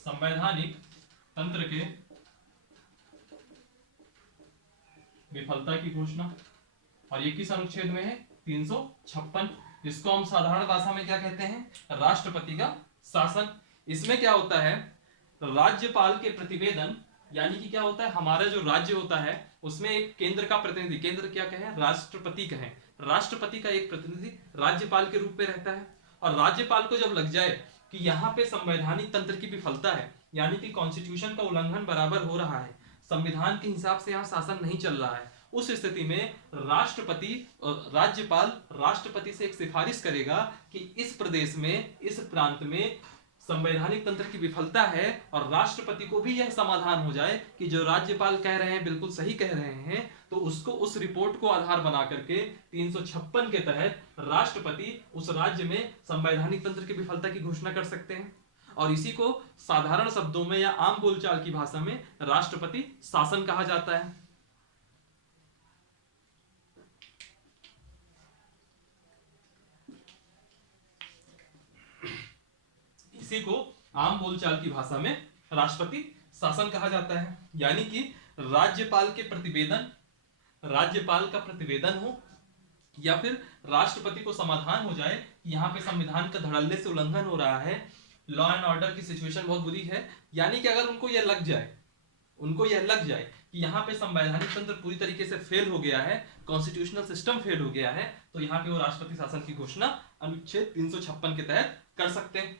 संवैधानिक तंत्र के विफलता की घोषणा, और ये किस अनुच्छेद में है? 356। इसको हम साधारण भाषा में क्या कहते हैं? राष्ट्रपति का शासन। इसमें क्या होता है? राज्यपाल के प्रतिवेदन, यानी कि क्या होता है, हमारा जो राज्य होता है उसमें एक केंद्र का प्रतिनिधि, केंद्र क्या कहें? राष्ट्रपति कहें। राष्ट्रपति का एक प्रतिनिधि राज्यपाल के रूप में रहता है, और राज्यपाल को जब लग जाए कि यहाँ पे संवैधानिक तंत्र की विफलता है, यानी कि कॉन्स्टिट्यूशन का उल्लंघन बराबर हो रहा है, संविधान के हिसाब से यहाँ शासन नहीं चल रहा है, उस स्थिति में राज्यपाल राष्ट्रपति से एक सिफारिश करेगा कि इस प्रदेश में, इस प्रांत में संवैधानिक तंत्र की विफलता है, और राष्ट्रपति को भी यह समाधान हो जाए कि जो राज्यपाल कह रहे हैं बिल्कुल सही कह रहे हैं, तो उसको, उस रिपोर्ट को आधार बना करके 356 के तहत राष्ट्रपति उस राज्य में संवैधानिक तंत्र की विफलता की घोषणा कर सकते हैं। और इसी को साधारण शब्दों में या आम बोलचाल की भाषा में राष्ट्रपति शासन कहा जाता है। इसी को आम बोलचाल की भाषा में राष्ट्रपति शासन कहा जाता है। यानी कि राज्यपाल का प्रतिवेदन हो, या फिर राष्ट्रपति को समाधान हो जाए कि यहाँ पे संविधान का धड़ल्ले से उल्लंघन हो रहा है, लॉ एंड ऑर्डर की सिचुएशन बहुत बुरी है, यानी कि अगर उनको यह लग जाए कि यहाँ पे संवैधानिक तंत्र पूरी तरीके से फेल हो गया है, कॉन्स्टिट्यूशनल सिस्टम फेल हो गया है, तो यहाँ पे वो राष्ट्रपति शासन की घोषणा अनुच्छेद 356 के तहत कर सकते हैं।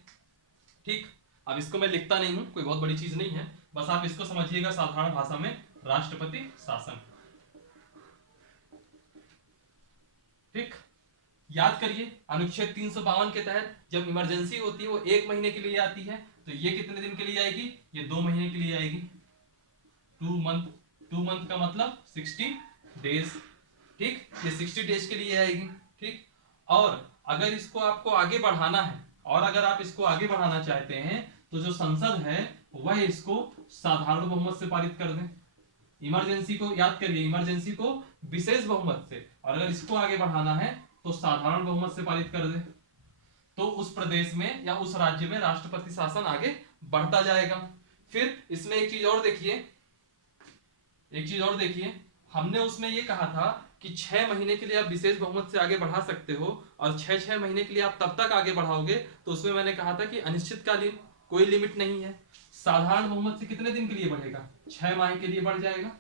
ठीक, अब इसको मैं लिखता नहीं हूं, कोई बहुत बड़ी चीज नहीं है, बस आप इसको समझिएगा साधारण भाषा में, राष्ट्रपति शासन। ठीक, याद करिए अनुच्छेद 352 के तहत जब इमरजेंसी होती है वो 1 महीने के लिए आती है, तो ये कितने दिन के लिए आएगी? ये 2 महीने के लिए आएगी। 2 मंथ का मतलब 60 डेज। ठीक, ये 60 डेज के लिए आएगी। ठीक, और अगर इसको आपको आगे बढ़ाना है, और अगर आप इसको आगे बढ़ाना चाहते हैं, तो जो संसद है वह इसको साधारण बहुमत से पारित कर दें। इमरजेंसी को याद करिए, इमरजेंसी को विशेष बहुमत से, और अगर इसको आगे बढ़ाना है तो साधारण बहुमत से पारित कर दे, तो उस प्रदेश में या उस राज्य में राष्ट्रपति शासन आगे बढ़ता जाएगा। फिर इसमें एक चीज और देखिए, हमने उसमें ये कहा था कि 6 महीने के लिए आप विशेष बहुमत से आगे बढ़ा सकते हो, और 6 महीने के लिए आप तब तक आगे बढ़ाओगे, तो उसमें मैंने कहा था कि अनिश्चितकालीन, कोई लिमिट नहीं है। साधारण बहुमत से कितने दिन के लिए बढ़ेगा? 6 माह के लिए बढ़ जाएगा,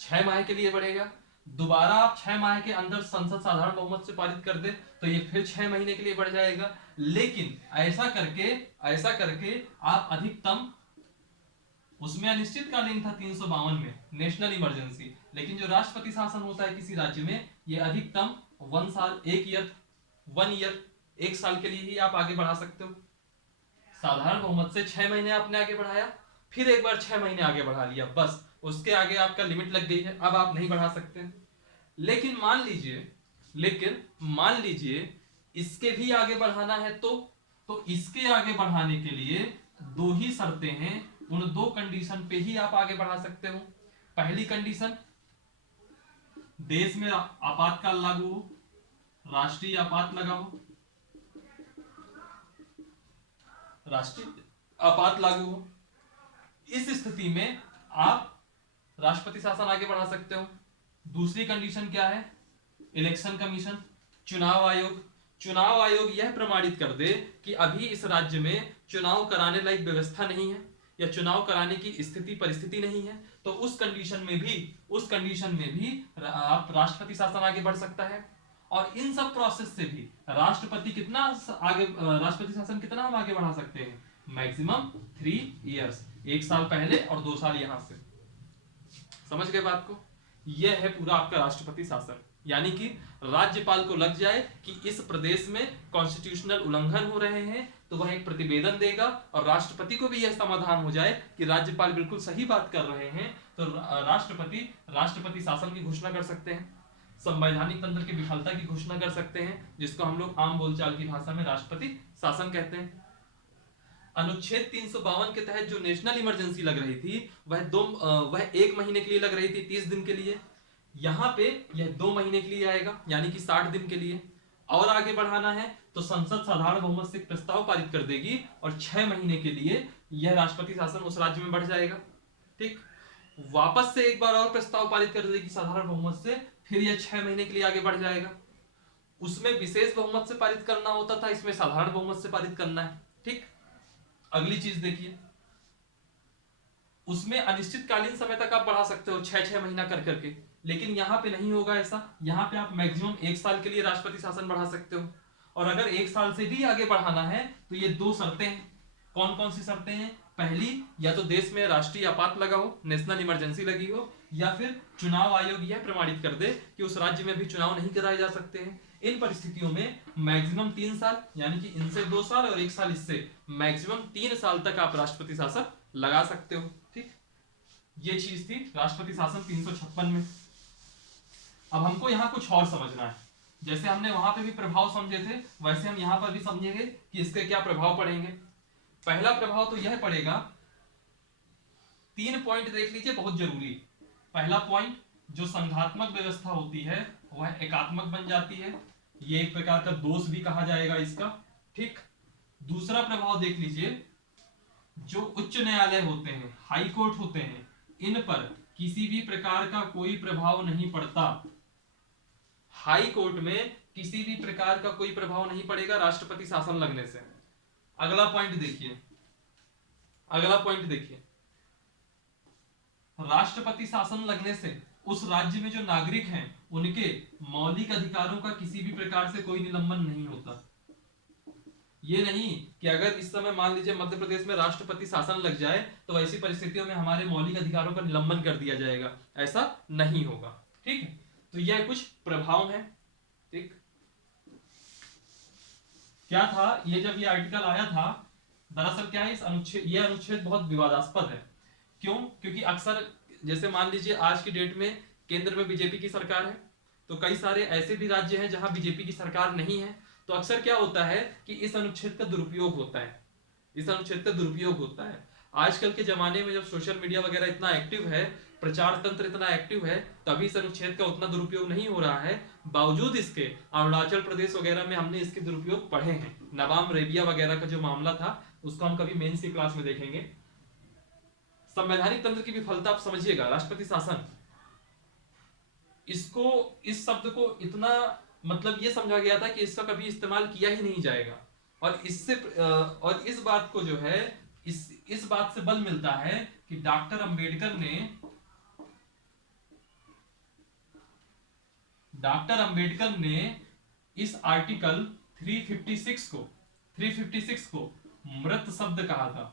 6 माह के लिए बढ़ेगा। दोबारा आप 6 माह के अंदर संसद साधारण बहुमत से पारित कर दे तो ये फिर 6 महीने के लिए बढ़ जाएगा। लेकिन ऐसा करके आप अधिकतम, उसमें अनिश्चितकालीन था 352 में नेशनल इमरजेंसी, लेकिन जो राष्ट्रपति शासन होता है किसी राज्य में, ये अधिकतम 1 साल, 1 साल के लिए ही आप आगे बढ़ा सकते हो। साधारण बहुमत से 6 महीने आपने आगे बढ़ाया, फिर एक बार 6 महीने आगे बढ़ा लिया, बस उसके आगे आपका लिमिट लग गई है, अब आप नहीं बढ़ा सकते। लेकिन मान लीजिए इसके भी आगे बढ़ाना है, तो इसके आगे बढ़ाने के लिए 2 ही शर्तें हैं, उन 2 कंडीशन पे ही आप आगे बढ़ा सकते हो। पहली कंडीशन, देश में आपातकाल लागू हो, राष्ट्रीय आपात लगा हो, राष्ट्रीय आपात लागू हो, इस स्थिति में आप राष्ट्रपति शासन आगे बढ़ा सकते हो। दूसरी कंडीशन क्या है? इलेक्शन कमीशन, चुनाव आयोग। चुनाव आयोग यह प्रमाणित कर दे कि अभी इस राज्य में चुनाव कराने लायक व्यवस्था नहीं है या चुनाव कराने की स्थिति परिस्थिति नहीं है, तो उस कंडीशन में भी आप राष्ट्रपति शासन आगे बढ़ सकता है। और इन सब प्रोसेस से भी राष्ट्रपति कितना आगे, राष्ट्रपति शासन कितना हम आगे बढ़ा सकते हैं? मैक्सिमम 3 इयर्स, 1 साल पहले और 2 साल यहां से। समझ गए बात को? यह है पूरा आपका राष्ट्रपति शासन। यानी कि राज्यपाल को लग जाए कि इस प्रदेश में कॉन्स्टिट्यूशनल उल्लंघन हो रहे हैं, तो वह एक प्रतिवेदन देगा और राष्ट्रपति को भी यह समाधान हो जाए कि राज्यपाल बिल्कुल सही बात कर रहे हैं, तो राष्ट्रपति शासन की घोषणा कर सकते हैं, संवैधानिक तंत्र की विफलता की घोषणा कर सकते हैं, जिसको हम लोग आम बोलचाल की भाषा में राष्ट्रपति शासन कहते हैं। अनुच्छेद 352 के तहत जो नेशनल इमरजेंसी लग रही थी वह 1 महीने के लिए लग रही थी, 30 दिन के लिए। यहां पे यह 2 महीने के लिए आएगा, यानी कि 60 दिन के लिए। और आगे बढ़ाना है तो संसद साधारण बहुमत से प्रस्ताव पारित कर देगी और 6 महीने के लिए यह राष्ट्रपति शासन उस राज्य में बढ़ जाएगा। ठीक, वापस से एक बार और प्रस्ताव पारित कर देगी साधारण बहुमत से, फिर यह 6 महीने के लिए आगे बढ़ जाएगा। उसमें विशेष बहुमत से पारित करना होता था, इसमें साधारण बहुमत से पारित करना है। ठीक, अगली चीज देखिए, उसमें अनिश्चितकालीन समय तक आप बढ़ा सकते हो 6-6 महीना कर करके, लेकिन यहां पे नहीं होगा ऐसा। यहां पे आप मैक्सिमम 1 साल के लिए राष्ट्रपति शासन बढ़ा सकते हो। और अगर 1 साल से भी आगे बढ़ाना है तो ये 2 शर्तें हैं। कौन कौन सी शर्तें हैं? पहली, या तो देश में राष्ट्रीय आपात लगा हो, नेशनल इमरजेंसी लगी हो, या फिर चुनाव आयोग यह प्रमाणित कर दे कि उस राज्य में भी चुनाव नहीं कराए जा सकते हैं। इन परिस्थितियों में मैक्सिमम 3 साल, यानी कि इनसे 2 साल और 1 साल इससे, मैक्सिमम 3 साल तक आप राष्ट्रपति शासन लगा सकते हो। ठीक, ये चीज थी राष्ट्रपति शासन 356 में। अब हमको यहां कुछ और समझना है। जैसे हमने वहां पे भी प्रभाव समझे थे, वैसे हम यहां पर भी समझेंगे कि इसके क्या प्रभाव पड़ेंगे। पहला प्रभाव तो यह पड़ेगा, 3 पॉइंट देख लीजिए, बहुत जरूरी। पहला पॉइंट, जो संघात्मक व्यवस्था होती है वह एकात्मक बन जाती है, ये एक प्रकार का दोष भी कहा जाएगा इसका। ठीक, दूसरा प्रभाव देख लीजिए, जो उच्च न्यायालय होते हैं, हाई कोर्ट होते हैं, इन पर किसी भी प्रकार का कोई प्रभाव नहीं पड़ता। हाई कोर्ट में किसी भी प्रकार का कोई प्रभाव नहीं पड़ेगा राष्ट्रपति शासन लगने से। अगला पॉइंट देखिए, राष्ट्रपति शासन लगने से उस राज्य में जो नागरिक हैं उनके मौलिक अधिकारों का किसी भी प्रकार से कोई निलंबन नहीं होता। ये नहीं कि अगर इस समय मान लीजिए मध्य प्रदेश में राष्ट्रपति शासन लग जाए तो ऐसी परिस्थितियों में हमारे मौलिक अधिकारों का निलंबन कर दिया जाएगा, ऐसा नहीं होगा। ठीक है, तो यह कुछ प्रभाव है। ठीक, क्या था ये, जब ये आर्टिकल आया था, दरअसल क्या है, यह अनुच्छेद बहुत विवादास्पद है। क्यों? क्योंकि अक्सर जैसे मान लीजिए आज की डेट में केंद्र में बीजेपी की सरकार है, तो कई सारे ऐसे भी राज्य हैं जहां बीजेपी की सरकार नहीं है, तो अक्सर क्या होता है कि इस अनुच्छेद का दुरुपयोग होता है। आजकल के जमाने में जब सोशल मीडिया वगैरह इतना एक्टिव है, प्रचार तंत्र इतना एक्टिव है, तभी इस अनुच्छेद का उतना दुरुपयोग नहीं हो रहा है। बावजूद इसके अरुणाचल प्रदेश वगैरह में हमने इसके दुरुपयोग पढ़े हैं। नवाब रेबिया वगैरह का जो मामला था उसको हम कभी मेंस की क्लास में देखेंगे। संवैधानिक तंत्र की विफलता आप समझिएगा, राष्ट्रपति शासन, इसको, इस शब्द को इतना मतलब ये समझा गया था कि इसका कभी इस्तेमाल किया ही नहीं जाएगा। और इस बात को जो है, इस बात से बल मिलता है कि डॉक्टर अंबेडकर ने इस आर्टिकल 356 को मृत शब्द कहा था।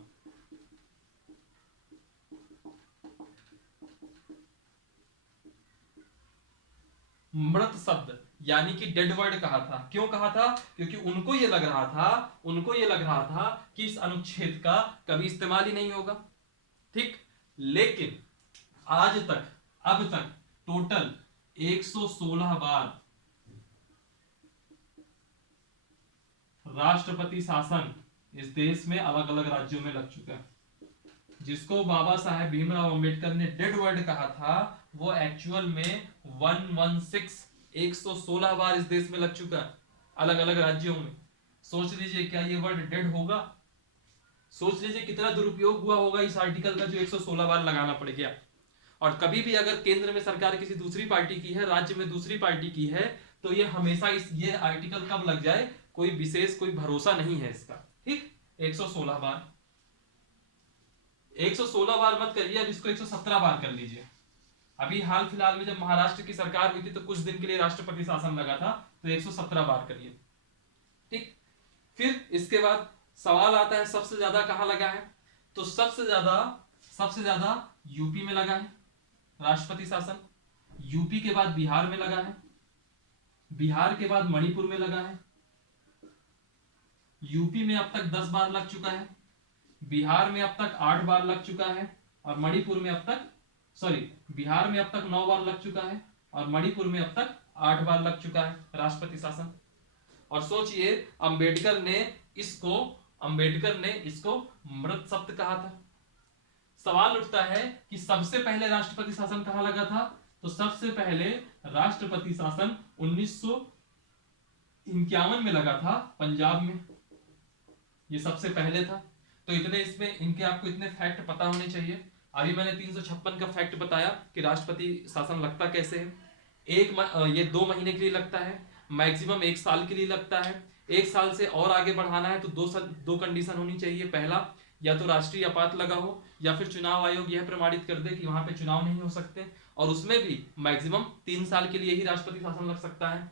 मृत शब्द यानी कि डेड वर्ड कहा था। क्यों कहा था? क्योंकि उनको ये लग रहा था कि इस अनुच्छेद का कभी इस्तेमाल ही नहीं होगा। ठीक, लेकिन अब तक टोटल 116 बार राष्ट्रपति शासन इस देश में अलग अलग राज्यों में लग चुका है। जिसको बाबा साहेब भीमराव अंबेडकर ने डेड वर्ड कहा था, वो एक्चुअल में 116 बार इस देश में लग चुका है, अलग अलग राज्यों में। सोच लीजिए क्या ये वर्ड डेड होगा? सोच लीजिए कितना दुरुपयोग हुआ होगा इस आर्टिकल का जो 116 बार लगाना पड़ गया। और कभी भी अगर केंद्र में सरकार किसी दूसरी पार्टी की है, राज्य में दूसरी पार्टी की है, तो ये हमेशा ये आर्टिकल कब लग जाए कोई विशेष कोई भरोसा नहीं है इसका। ठीक, 116 बार, 116 बार मत करिए, अब इसको 117 बार कर लीजिए। अभी हाल फिलहाल में जब महाराष्ट्र की सरकार हुई थी तो कुछ दिन के लिए राष्ट्रपति शासन लगा था, तो 117 बार करिए। ठीक, फिर इसके बाद सवाल आता है सबसे ज्यादा कहां लगा है, तो सबसे ज्यादा यूपी में लगा है राष्ट्रपति शासन, यूपी के बाद बिहार में लगा है, बिहार के बाद मणिपुर में लगा है, यूपी में अब तक 10 बार लग चुका है, बिहार में अब तक 8 बार लग चुका है, और मणिपुर में अब तक बिहार में अब तक 9 बार लग चुका है, और मणिपुर में अब तक 8 बार लग चुका है राष्ट्रपति शासन। और सोचिए अंबेडकर ने इसको मृत शब्द कहा था। सवाल उठता है कि सबसे पहले राष्ट्रपति शासन कहां लगा था, तो सबसे पहले राष्ट्रपति शासन 1951 में लगा था पंजाब में, ये सबसे पहले था। तो इतने इसमें इनके आपको इतने फैक्ट पता होने चाहिए। अभी मैंने 356 का फैक्ट बताया कि राष्ट्रपति शासन लगता कैसे है। ये 2 महीने के लिए लगता है, मैक्सिमम 1 साल के लिए लगता है। 1 साल से और आगे बढ़ाना है तो दो कंडीशन होनी चाहिए। पहला, या तो राष्ट्रीय आपात लगा हो, या फिर चुनाव आयोग यह प्रमाणित कर दे कि वहां पे चुनाव नहीं हो सकते, और उसमें भी मैक्सिमम 3 साल के लिए ही राष्ट्रपति शासन लग सकता है।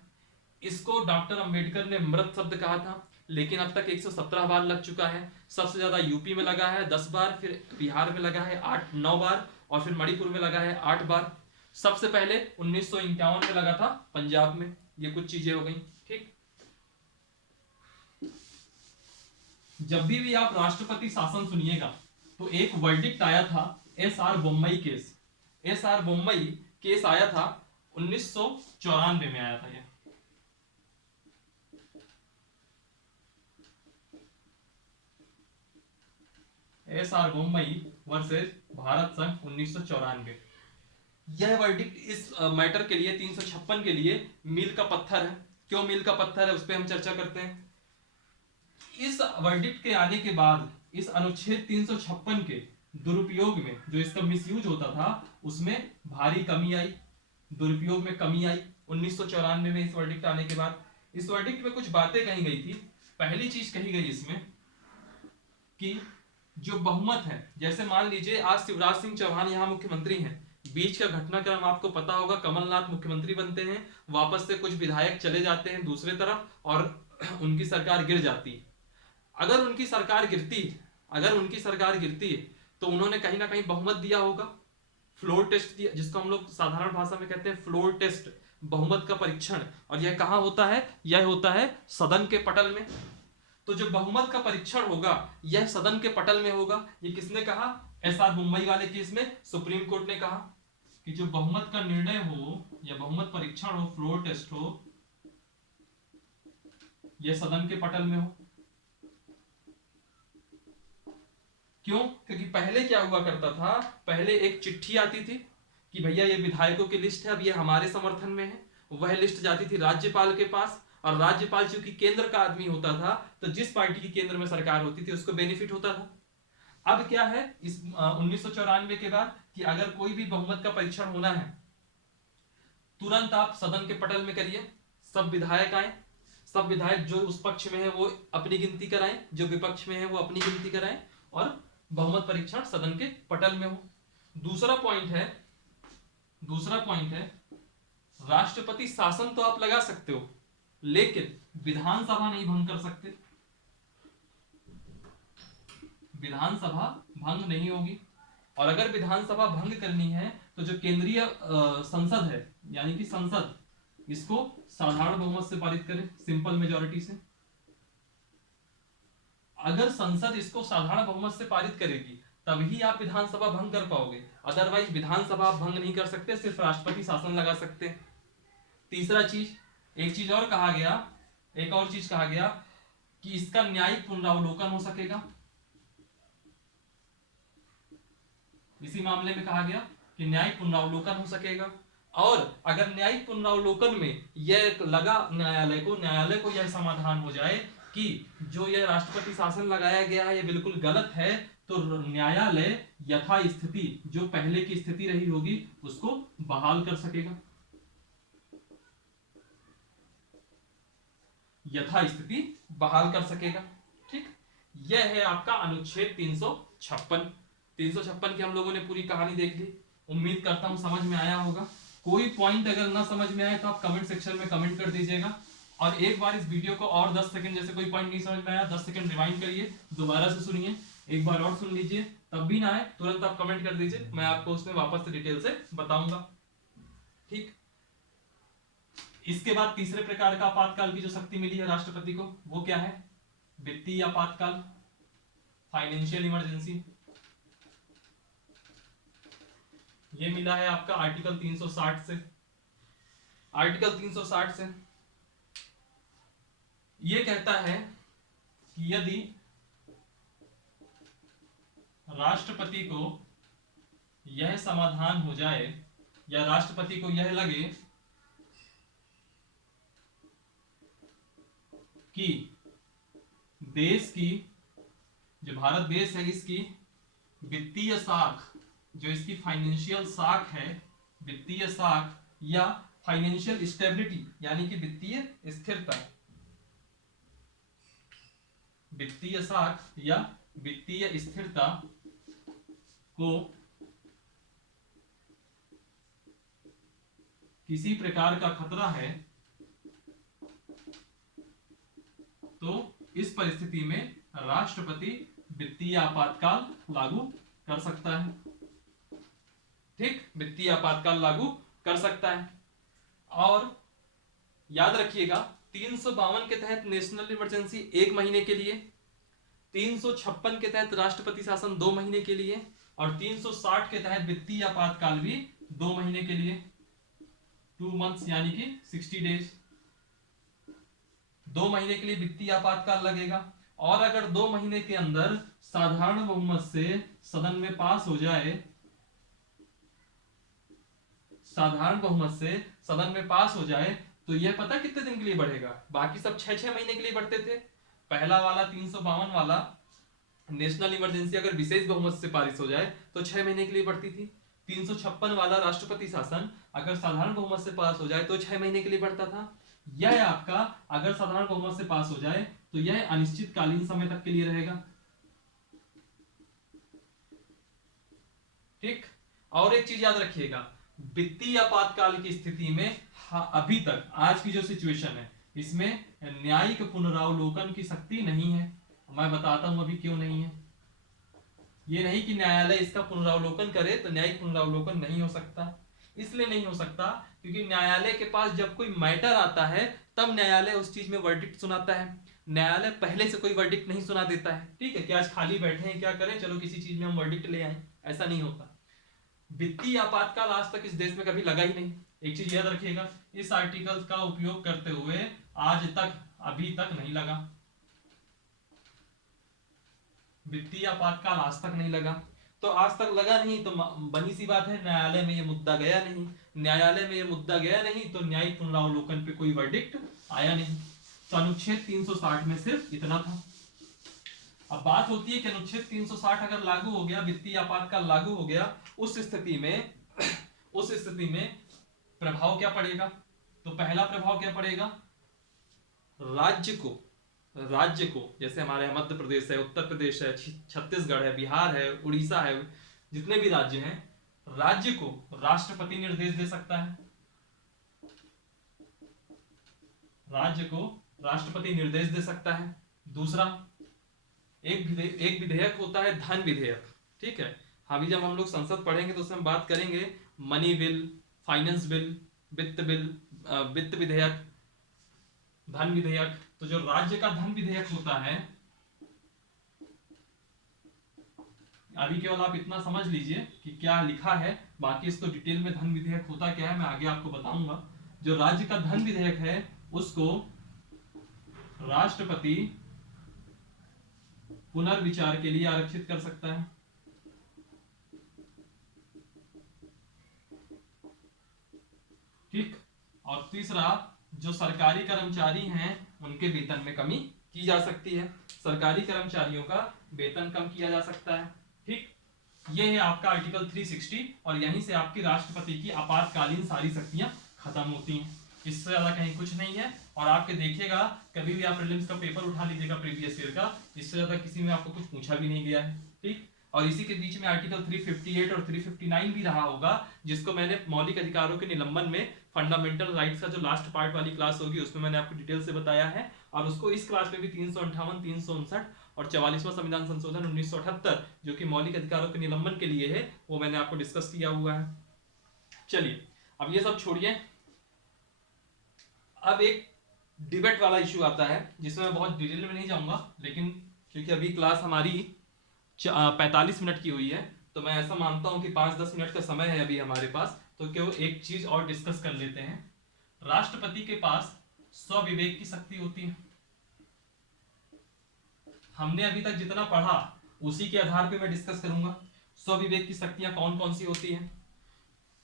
इसको डॉक्टर अंबेडकर ने मृत शब्द कहा था, लेकिन अब तक 117 बार लग चुका है। सबसे ज्यादा यूपी में लगा है 10 बार, फिर बिहार में लगा है 9 बार, और फिर मणिपुर में लगा है 8 बार। सबसे पहले 1951 में लगा था पंजाब में। ये कुछ चीजें हो गई। ठीक, जब भी आप राष्ट्रपति शासन सुनिएगा तो एक वर्डिक्ट आया था, SR. Bommai case. SR. Bommai case आया था 1994 में आया था। ये एस.आर. बोम्मई वर्सेस भारत संघ 1994। यह वर्डिक्ट इस मैटर के लिए 356 के लिए मील का पत्थर है। क्यों मील का पत्थर है, उस पर हम चर्चा करते हैं। इस वर्डिक्ट के आने के बाद इस अनुच्छेद 356 के दुरुपयोग में, जो इसका मिसयूज होता था, उसमें भारी कमी आई, दुरुपयोग में कमी आई 1994 में। इस वर्डिक्ट आने के बाद इस वर्डिक्ट में कुछ बातें कही गई थी। पहली चीज कही गई इसमें कि जो बहुमत है, जैसे मान लीजिए आज शिवराज सिंह चौहान यहाँ मुख्यमंत्री हैं, बीच का घटनाक्रम आपको पता होगा, कमलनाथ मुख्यमंत्री बनते हैं, वापस से कुछ विधायक चले जाते हैं दूसरे तरफ, और उनकी सरकार गिर जाती है। अगर उनकी सरकार गिरती है तो उन्होंने कहीं ना कहीं बहुमत दिया होगा, फ्लोर टेस्ट दिया, जिसको हम लोग साधारण भाषा में कहते हैं फ्लोर टेस्ट, बहुमत का परीक्षण। और यह कहां होता है, यह होता है सदन के पटल में। तो जो बहुमत का परीक्षण होगा यह सदन के पटल में होगा। ये किसने कहा, एस.आर. बोम्मई वाले केस में सुप्रीम कोर्ट ने कहा कि जो बहुमत का निर्णय हो या बहुमत परीक्षण हो, फ्लोर टेस्ट हो, यह सदन के पटल में हो। क्यों, क्योंकि पहले क्या हुआ करता था, पहले एक चिट्ठी आती थी कि भैया ये विधायकों की लिस्ट है, अब ये हमारे समर्थन में है। वह लिस्ट जाती थी राज्यपाल के पास, और राज्यपाल चूंकि केंद्र का आदमी होता था, तो जिस पार्टी की केंद्र में सरकार होती थी उसको बेनिफिट होता था। अब क्या है इस 1994 के बाद कि अगर कोई भी बहुमत का परीक्षण होना है, तुरंत आप सदन के पटल में करिए, सब विधायक आए, सब विधायक जो उस पक्ष में है वो अपनी गिनती कराएं, जो विपक्ष में है वो अपनी गिनती कराएं, और बहुमत परीक्षण सदन के पटल में हो। दूसरा पॉइंट है राष्ट्रपति शासन तो आप लगा सकते हो, लेकिन विधानसभा नहीं भंग कर सकते। विधानसभा भंग नहीं होगी, और अगर विधानसभा भंग करनी है तो जो केंद्रीय संसद है, यानी कि संसद, इसको साधारण बहुमत से पारित करे, सिंपल मेजॉरिटी से। अगर संसद इसको साधारण बहुमत से पारित करेगी तभी आप विधानसभा भंग कर पाओगे, अदरवाइज विधानसभा आप भंग नहीं कर सकते, सिर्फ राष्ट्रपति शासन लगा सकते हैं। तीसरा चीज, एक और चीज कहा गया कि इसका न्यायिक पुनरावलोकन हो सकेगा। इसी मामले में कहा गया कि न्यायिक पुनरावलोकन हो सकेगा, और अगर न्यायिक पुनरावलोकन में यह लगा न्यायालय को यह समाधान हो जाए कि जो यह राष्ट्रपति शासन लगाया गया है ये बिल्कुल गलत है, तो न्यायालय यथास्थिति, जो पहले की स्थिति रही होगी, उसको बहाल कर सकेगा। यथास्थिति बहाल कर सकेगा। ठीक, यह है आपका अनुच्छेद 356। 356 की हम लोगों ने पूरी कहानी देख ली। उम्मीद करता हूं समझ में आया होगा। कोई पॉइंट अगर ना समझ में आए तो आप कमेंट सेक्शन में कमेंट कर दीजिएगा। और एक बार इस वीडियो को और 10 सेकंड, जैसे कोई पॉइंट नहीं समझ में आया, 10 सेकंड रिवाइंड करिए, दोबारा से सुनिए, एक बार और सुन लीजिए, तब भी ना आए तुरंत आप कमेंट कर दीजिए, मैं आपको उसमें वापस से डिटेल से बताऊंगा। ठीक, इसके बाद तीसरे प्रकार का आपातकाल की जो शक्ति मिली है राष्ट्रपति को, वो क्या है? वित्तीय आपातकाल, फाइनेंशियल इमरजेंसी। ये मिला है आपका आर्टिकल 360 से। आर्टिकल 360 से ये कहता है कि यदि राष्ट्रपति को यह समाधान हो जाए या राष्ट्रपति को यह लगे कि देश की, जो भारत देश है, इसकी वित्तीय साख, जो इसकी फाइनेंशियल साख है, वित्तीय साख या फाइनेंशियल स्टेबिलिटी यानी कि वित्तीय स्थिरता, वित्तीय साख या वित्तीय स्थिरता को किसी प्रकार का खतरा है, तो इस परिस्थिति में राष्ट्रपति वित्तीय आपातकाल लागू कर सकता है। ठीक, वित्तीय आपातकाल लागू कर सकता है। और याद रखिएगा 352 के तहत नेशनल इमरजेंसी 1 महीने के लिए, 356 के तहत राष्ट्रपति शासन 2 महीने के लिए, और 360 के तहत वित्तीय आपातकाल भी 2 महीने के लिए, 2 मंथ्स यानी कि 60 डेज। 2 महीने के लिए वित्तीय आपातकाल लगेगा। और अगर 2 महीने के अंदर साधारण बहुमत से सदन में पास हो जाए, साधारण बहुमत से सदन में पास हो जाए, तो यह पता कितने दिन के लिए बढ़ेगा? बाकी सब 6-6 महीने के लिए बढ़ते थे। पहला वाला 352 वाला नेशनल इमरजेंसी अगर विशेष बहुमत से पारित हो जाए तो 6 महीने के लिए बढ़ती थी। 356 वाला राष्ट्रपति शासन अगर साधारण बहुमत से पास हो जाए तो 6 महीने के लिए बढ़ता था। यह आपका अगर साधारण बहुमत से पास हो जाए तो यह अनिश्चितकालीन समय तक के लिए रहेगा। ठीक, और एक चीज याद रखिएगा, वित्तीय आपातकाल की स्थिति में अभी तक आज की जो सिचुएशन है, इसमें न्यायिक पुनरावलोकन की शक्ति नहीं है। मैं बताता हूं अभी क्यों नहीं है। ये नहीं कि न्यायालय इसका पुनरावलोकन करे तो न्यायिक पुनरावलोकन नहीं हो सकता। इसलिए नहीं हो सकता क्योंकि न्यायालय के पास जब कोई मैटर आता है तब न्यायालय उस चीज में वर्डिक्ट सुनाता है। न्यायालय पहले से कोई वर्डिक्ट नहीं सुना देता है। ठीक है, कि आज खाली बैठे हैं, क्या करें, चलो किसी चीज में हम वर्डिक्ट ले आए, ऐसा नहीं होता। वित्तीय आपातकाल आज तक इस देश में कभी लगा ही नहीं। एक चीज याद रखिएगा, इस आर्टिकल का उपयोग करते हुए आज तक, अभी तक नहीं लगा। वित्तीय आपातकाल आज तक नहीं लगा। तो आज तक लगा नहीं तो बनी सी बात है, न्यायालय में ये मुद्दा गया नहीं। न्यायालय में ये मुद्दा गया नहीं तो न्यायिक पुनरावलोकन पे कोई वर्डिक्ट आया नहीं। तो अनुच्छेद 360 में सिर्फ इतना था। अब बात होती है कि अनुच्छेद 360 अगर लागू हो गया, वित्तीय आपातकाल लागू हो गया, उस स्थिति में प्रभाव क्या पड़ेगा? तो पहला प्रभाव क्या पड़ेगा? राज्य को जैसे हमारे यहाँ मध्य प्रदेश है, उत्तर प्रदेश है, छत्तीसगढ़ है, बिहार है, उड़ीसा है, जितने भी राज्य हैं, राज्य को राष्ट्रपति निर्देश दे सकता है। राज्य को राष्ट्रपति निर्देश दे सकता है। दूसरा, एक विधेयक होता है धन विधेयक। ठीक है, अभी जब हम लोग संसद पढ़ेंगे तो उसमें बात करेंगे मनी बिल, फाइनेंस बिल, वित्त विधेयक, धन विधेयक। तो जो राज्य का धन विधेयक होता है, अभी केवल आप इतना समझ लीजिए कि क्या लिखा है, बाकी इसको डिटेल में धन विधेयक होता क्या है मैं आगे आपको बताऊंगा। जो राज्य का धन विधेयक है उसको राष्ट्रपति पुनर्विचार के लिए आरक्षित कर सकता है। ठीक, और तीसरा, जो सरकारी कर्मचारी हैं उनके वेतन में कमी की जा सकती है। सरकारी कर्मचारियों का वेतन कम किया जा सकता है। ठीक, ये है आपका आर्टिकल 360 और यहीं से आपकी राष्ट्रपति की आपातकालीन सारी शक्तियां खत्म होती हैं। इससे ज्यादा कहीं कुछ नहीं है। और आपके देखिएगा कभी भी आप प्रीलिम्स का पेपर उठा लीजिएगा प्रीवियस ईयर का, इससे ज्यादा किसी में आपको कुछ पूछा भी नहीं गया है। ठीक, और इसी के बीच में आर्टिकल 358 और 359 भी रहा होगा, जिसको मैंने मौलिक अधिकारों के निलंबन में फंडामेंटल राइट्स का जो लास्ट पार्ट वाली क्लास होगी उसमें मैंने आपको डिटेल से बताया है। और उसको इस क्लास में भी 358, 359 और 44वां संविधान संशोधन 1978 जो कि मौलिक अधिकारों के निलंबन के लिए है वो मैंने आपको डिस्कस किया हुआ है। चलिए अब ये सब छोड़िए, अब एक डिबेट वाला इश्यू आता है जिसमें मैं बहुत डिटेल में नहीं जाऊंगा, लेकिन क्योंकि अभी क्लास हमारी 45 मिनट की हुई है तो मैं ऐसा मानता हूं कि 5-10 मिनट का समय है अभी हमारे पास, तो क्यों एक चीज और डिस्कस कर लेते हैं। राष्ट्रपति के पास स्वविवेक की शक्ति होती है। हमने अभी तक जितना पढ़ा उसी के आधार पे मैं डिस्कस करूंगा स्वविवेक की शक्तियां कौन कौन सी होती हैं।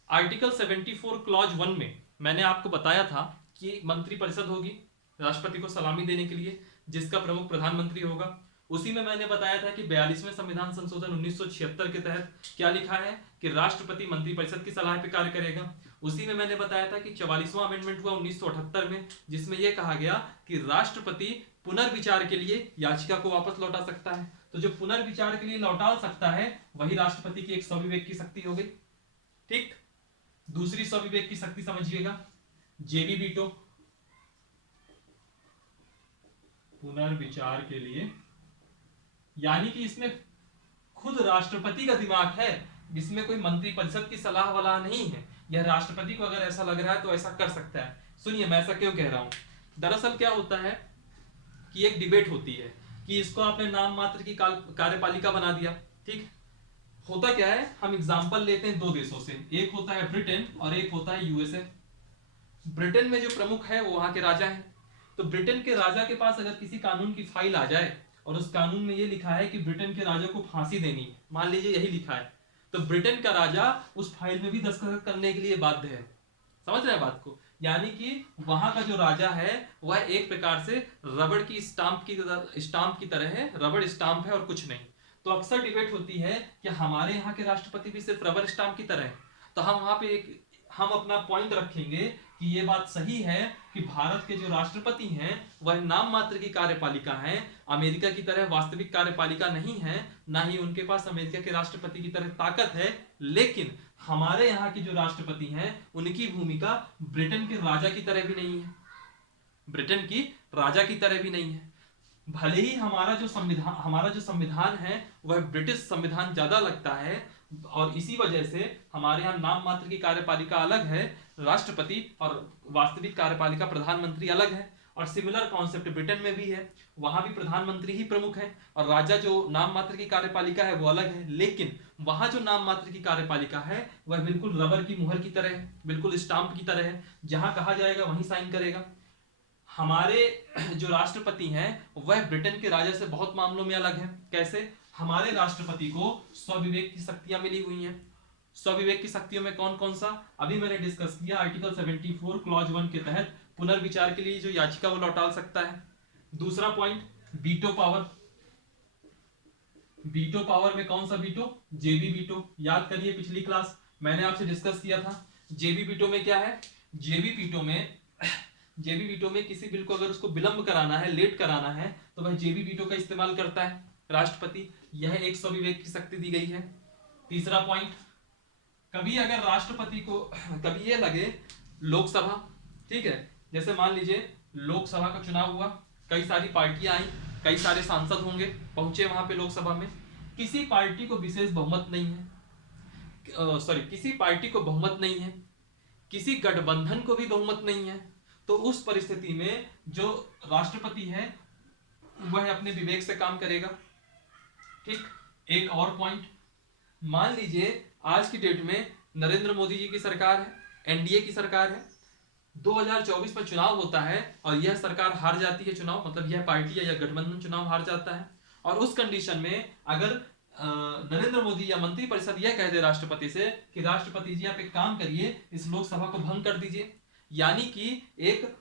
आर्टिकल 74 क्लॉज 1 में मैंने आपको बताया था कि मंत्रिपरिषद होगी राष्ट्रपति को सलामी देने के लिए, जिसका प्रमुख प्रधानमंत्री होगा। उसी में मैंने बताया था कि 42वें संविधान संशोधन 1976 के तहत क्या लिखा है कि राष्ट्रपति मंत्रिपरिषद की सलाह पर कार्य करेगा। उसी में मैंने बताया था कि 44वां अमेंडमेंट हुआ 1978 में, जिसमें यह कहा गया कि राष्ट्रपति पुनर्विचार के लिए याचिका को वापस लौटा सकता है। तो जो पुनर्विचार के लिए लौटा सकता है वही राष्ट्रपति की एक स्वविवेक की शक्ति हो गई। ठीक, दूसरी स्वविवेक की शक्ति समझिएगा, जेबी वीटो, पुनर्विचार के लिए, यानी कि इसमें खुद राष्ट्रपति का दिमाग है, जिसमें कोई मंत्रिपरिषद की सलाह वाला नहीं है। यह राष्ट्रपति को अगर ऐसा लग रहा है तो ऐसा कर सकता है। सुनिए मैं ऐसा क्यों कह रहा हूं। दरअसल क्या होता है कि एक डिबेट होती है कि इसको आपने नाम मात्र की कार्यपालिका बना दिया। ठीक, होता क्या है, हम एग्जांपल लेते हैं दो देशों से, एक होता है ब्रिटेन और एक होता है यूएसए। ब्रिटेन में जो प्रमुख है वो वहां के राजा हैं। तो ब्रिटेन के राजा के पास अगर किसी कानून की फाइल आ जाए और उस कानून में ये लिखा है कि ब्रिटेन के राजा को फांसी देनी है, मान लीजिए यही लिखा है, तो ब्रिटेन का राजा उस फाइल में भी दस्तखत करने के लिए बाध्य है। समझ रहे हैं बात को, यानी कि वहां का जो राजा है वह एक प्रकार से रबड़ की स्टाम्प की तरह है, रबड़ स्टाम्प है और कुछ नहीं। तो अक्सर डिबेट होती है कि हमारे यहाँ के राष्ट्रपति भी सिर्फ रबर स्टाम्प की तरह है। तो हम वहां पे हम अपना पॉइंट रखेंगे कि ये बात सही है कि भारत के जो राष्ट्रपति हैं वह नाम मात्र की कार्यपालिका हैं, अमेरिका की तरह वास्तविक कार्यपालिका नहीं है, ना ही उनके पास अमेरिका के राष्ट्रपति की तरह ताकत है। लेकिन हमारे यहाँ की जो राष्ट्रपति हैं उनकी भूमिका ब्रिटेन के राजा की तरह भी नहीं है, ब्रिटेन की राजा की तरह भी नहीं है। भले ही हमारा जो संविधान है वह ब्रिटिश संविधान ज्यादा लगता है और इसी वजह से हमारे यहाँ नाम मात्र की कार्यपालिका अलग है, राष्ट्रपति, और वास्तविक कार्यपालिका प्रधानमंत्री अलग है। और सिमिलर कॉन्सेप्ट ब्रिटेन में भी है, वहां भी प्रधानमंत्री ही प्रमुख है और राजा जो नाम मात्र की कार्यपालिका है वो अलग है। लेकिन वहां जो नाम मात्र की कार्यपालिका है वह बिल्कुल रबर की मुहर की तरह है, बिल्कुल स्टाम्प की तरह है, जहां कहा जाएगा वहीं साइन करेगा। हमारे जो राष्ट्रपति हैं वह ब्रिटेन के राजा से बहुत मामलों में अलग है। कैसे? हमारे राष्ट्रपति को स्वविवेक की शक्तियां मिली हुई हैं। स्वविवेक की शक्तियों में कौन कौन सा अभी मैंने डिस्कस किया, आर्टिकल 74 क्लॉज 1 के तहत पुनर्विचार के लिए जो याचिका वो लौटा सकता है। दूसरा point, veto power. Veto power में कौन सा वीटो? जेबी वीटो। याद करिए पिछली क्लास मैंने आपसे डिस्कस किया था। जेबी वीटो में क्या है? जेबी वीटो में किसी बिल को अगर उसको विलंब कराना है, लेट कराना है, तो वह जेबी वीटो का इस्तेमाल करता है राष्ट्रपति। यह एक स्वविवेक की शक्ति दी गई है। तीसरा पॉइंट, कभी अगर राष्ट्रपति को कभी ये लगे लोकसभा, ठीक है, जैसे मान लीजिए लोकसभा का चुनाव हुआ, कई सारी पार्टियां आई, कई सारे सांसद होंगे पहुंचे वहां पे लोकसभा में, किसी पार्टी को विशेष बहुमत नहीं है, किसी पार्टी को बहुमत नहीं है, किसी गठबंधन को भी बहुमत नहीं है, तो उस परिस्थिति में जो राष्ट्रपति है वह अपने विवेक से काम करेगा। ठीक, एक और पॉइंट, मान लीजिए आज की डेट में नरेंद्र मोदी जी की सरकार है, एनडीए की सरकार है, 2024 में चुनाव होता है और यह सरकार हार जाती है चुनाव, मतलब यह पार्टी या गठबंधन चुनाव हार जाता है, और उस कंडीशन में अगर नरेंद्र मोदी या मंत्रिपरिषद यह कह दे राष्ट्रपति से कि राष्ट्रपति जी आप एक काम करिए, इस लोकसभा को भंग कर दीजिए, यानी कि एक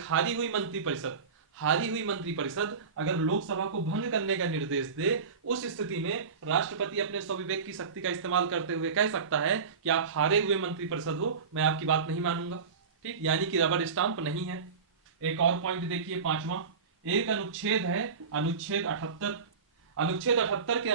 हारी हुई मंत्रिपरिषद, हारी हुई मंत्रिपरिषद अगर लोकसभा को भंग करने का निर्देश दे, उस स्थिति में राष्ट्रपति अपने स्वविवेक की शक्ति का इस्तेमाल करते हुए कह सकता है कि आप हारे हुए मंत्रिपरिषद हो, मैं आपकी बात नहीं मानूंगा। ठीक, यानी कि रबर स्टाम्प नहीं है। एक और पॉइंट देखिए, पांचवा, एक अनुच्छेद है, अनुच्छेद 78। अनुच्छेद 78 के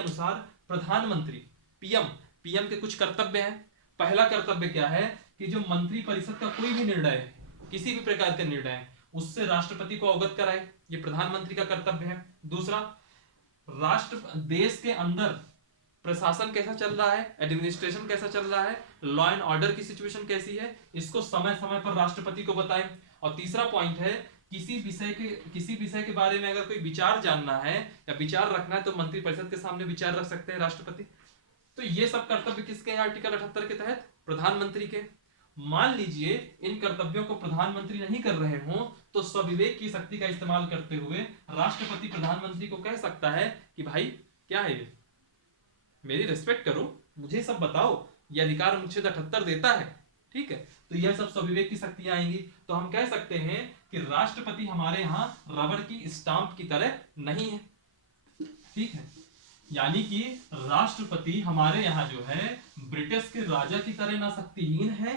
अनुसार प्रधानमंत्री, पीएम के कुछ कर्तव्य हैं। पहला कर्तव्य क्या है कि जो मंत्रिपरिषद का कोई भी निर्णय है, किसी भी प्रकार का निर्णय है, उससे राष्ट्रपति को अवगत कराए, ये प्रधानमंत्री का कर्तव्य है। दूसरा, देश के अंदर प्रशासन कैसा चल रहा है, एडमिनिस्ट्रेशन कैसा चल रहा है, लॉ एंड ऑर्डर की सिचुएशन कैसी है, इसको समय समय पर राष्ट्रपति को बताएं। और तीसरा पॉइंट है, किसी विषय के बारे में अगर कोई विचार जानना है या विचार रखना है तो मंत्रिपरिषद के सामने विचार रख सकते हैं राष्ट्रपति। तो ये सब कर्तव्य किसके हैं आर्टिकल 78 के तहत? प्रधानमंत्री के। मान लीजिए इन कर्तव्यों को प्रधानमंत्री नहीं कर रहे हो, तो स्वविवेक की शक्ति का इस्तेमाल करते हुए राष्ट्रपति प्रधानमंत्री को कह सकता है कि भाई क्या है ये, मेरी रिस्पेक्ट करो, मुझे सब बताओ, ये अधिकार अनुच्छेद 78 देता है। ठीक है, तो यह सब स्वविवेक की शक्तियां आएंगी। तो हम कह सकते हैं कि राष्ट्रपति हमारे यहाँ रबर की स्टाम्प की तरह नहीं है। ठीक है, यानी कि राष्ट्रपति हमारे यहाँ जो है ब्रिटिश के राजा की तरह ना शक्तिहीन है,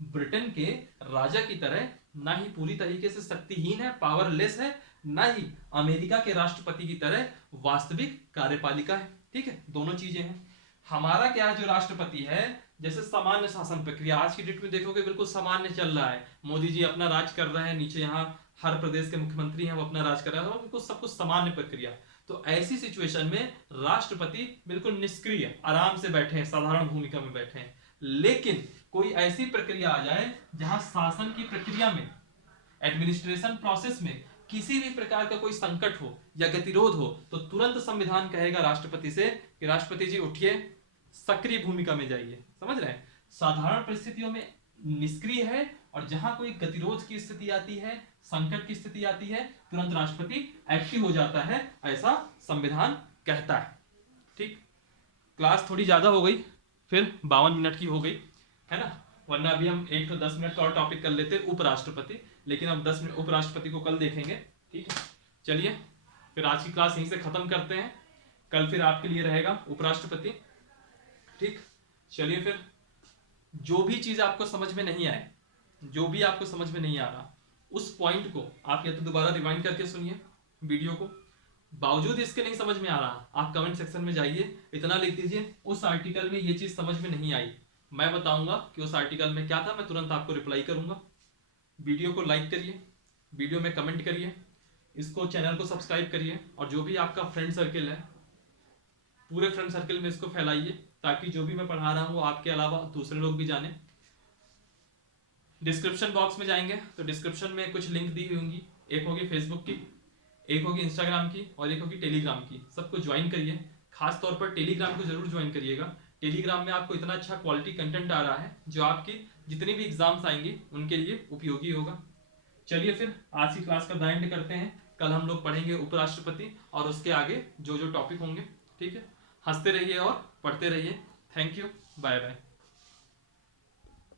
ब्रिटेन के राजा की तरह ना ही पूरी तरीके से शक्तिहीन है, पावरलेस है, ना ही अमेरिका के राष्ट्रपति की तरह वास्तविक कार्यपालिका है। ठीक है, दोनों चीजें हैं। हमारा क्या जो राष्ट्रपति है, जैसे सामान्य शासन प्रक्रिया आज की डेट में देखोगे बिल्कुल सामान्य चल रहा है। मोदी जी अपना राज कर रहे हैं, नीचे यहाँ हर प्रदेश के मुख्यमंत्री हैं वो अपना राज कर रहे हैं, बिल्कुल सब कुछ सामान्य प्रक्रिया। तो ऐसी सिचुएशन में राष्ट्रपति बिल्कुल निष्क्रिय, आराम से बैठे हैं, साधारण भूमिका में बैठे हैं। लेकिन कोई ऐसी प्रक्रिया आ जाए जहां शासन की प्रक्रिया में, एडमिनिस्ट्रेशन प्रोसेस में किसी भी प्रकार का कोई संकट हो या गतिरोध हो, तो तुरंत संविधान कहेगा राष्ट्रपति से कि राष्ट्रपति जी उठिए, सक्रिय भूमिका में जाइए। समझ रहे हैं? साधारण परिस्थितियों में निष्क्रिय है, और जहां कोई गतिरोध की स्थिति आती है, संकट की स्थिति आती है, तुरंत राष्ट्रपति एक्टिव हो जाता है, ऐसा संविधान कहता है। ठीक, क्लास थोड़ी ज्यादा हो गई, फिर 52 मिनट की हो गई है ना, वरना अभी हम 1 तो 10 मिनट का और टॉपिक कर लेते उपराष्ट्रपति, लेकिन अब 10 मिनट उपराष्ट्रपति को कल देखेंगे। ठीक है, चलिए फिर आज की क्लास यहीं से खत्म करते हैं, कल फिर आपके लिए रहेगा उपराष्ट्रपति। ठीक, चलिए फिर जो भी चीज आपको समझ में नहीं आए, जो भी आपको समझ में नहीं आ रहा, उस पॉइंट को आप या तो दोबारा रिवाइंड करके सुनिए वीडियो को। बावजूद इसके नहीं समझ में आ रहा, आप कमेंट सेक्शन में जाइए, इतना लिख दीजिए उस आर्टिकल में ये चीज समझ में नहीं आई, मैं बताऊंगा कि उस आर्टिकल में क्या था, मैं तुरंत आपको रिप्लाई करूंगा। वीडियो को लाइक करिए, वीडियो में कमेंट करिए, इसको चैनल को सब्सक्राइब करिए, और जो भी आपका फ्रेंड सर्किल है पूरे फ्रेंड सर्किल में इसको फैलाइए, ताकि जो भी मैं पढ़ा रहा हूँ वो आपके अलावा दूसरे लोग भी जाने। डिस्क्रिप्शन बॉक्स में जाएंगे तो डिस्क्रिप्शन में कुछ लिंक दी होंगी, एक होगी फेसबुक की, एक होगी इंस्टाग्राम की, और एक होगी टेलीग्राम की। सबको ज्वाइन करिए, खास तौर पर टेलीग्राम को जरूर ज्वाइन करिएगा। टेलीग्राम में आपको इतना अच्छा क्वालिटी कंटेंट आ रहा है जो आपकी जितनी भी एग्जाम्स आएंगी उनके लिए उपयोगी होगा। चलिए फिर आज की क्लास का द एंड करते हैं, कल हम लोग पढ़ेंगे उपराष्ट्रपति और उसके आगे जो जो टॉपिक होंगे। ठीक है, हंसते रहिए और पढ़ते रहिए। Thank you, bye bye.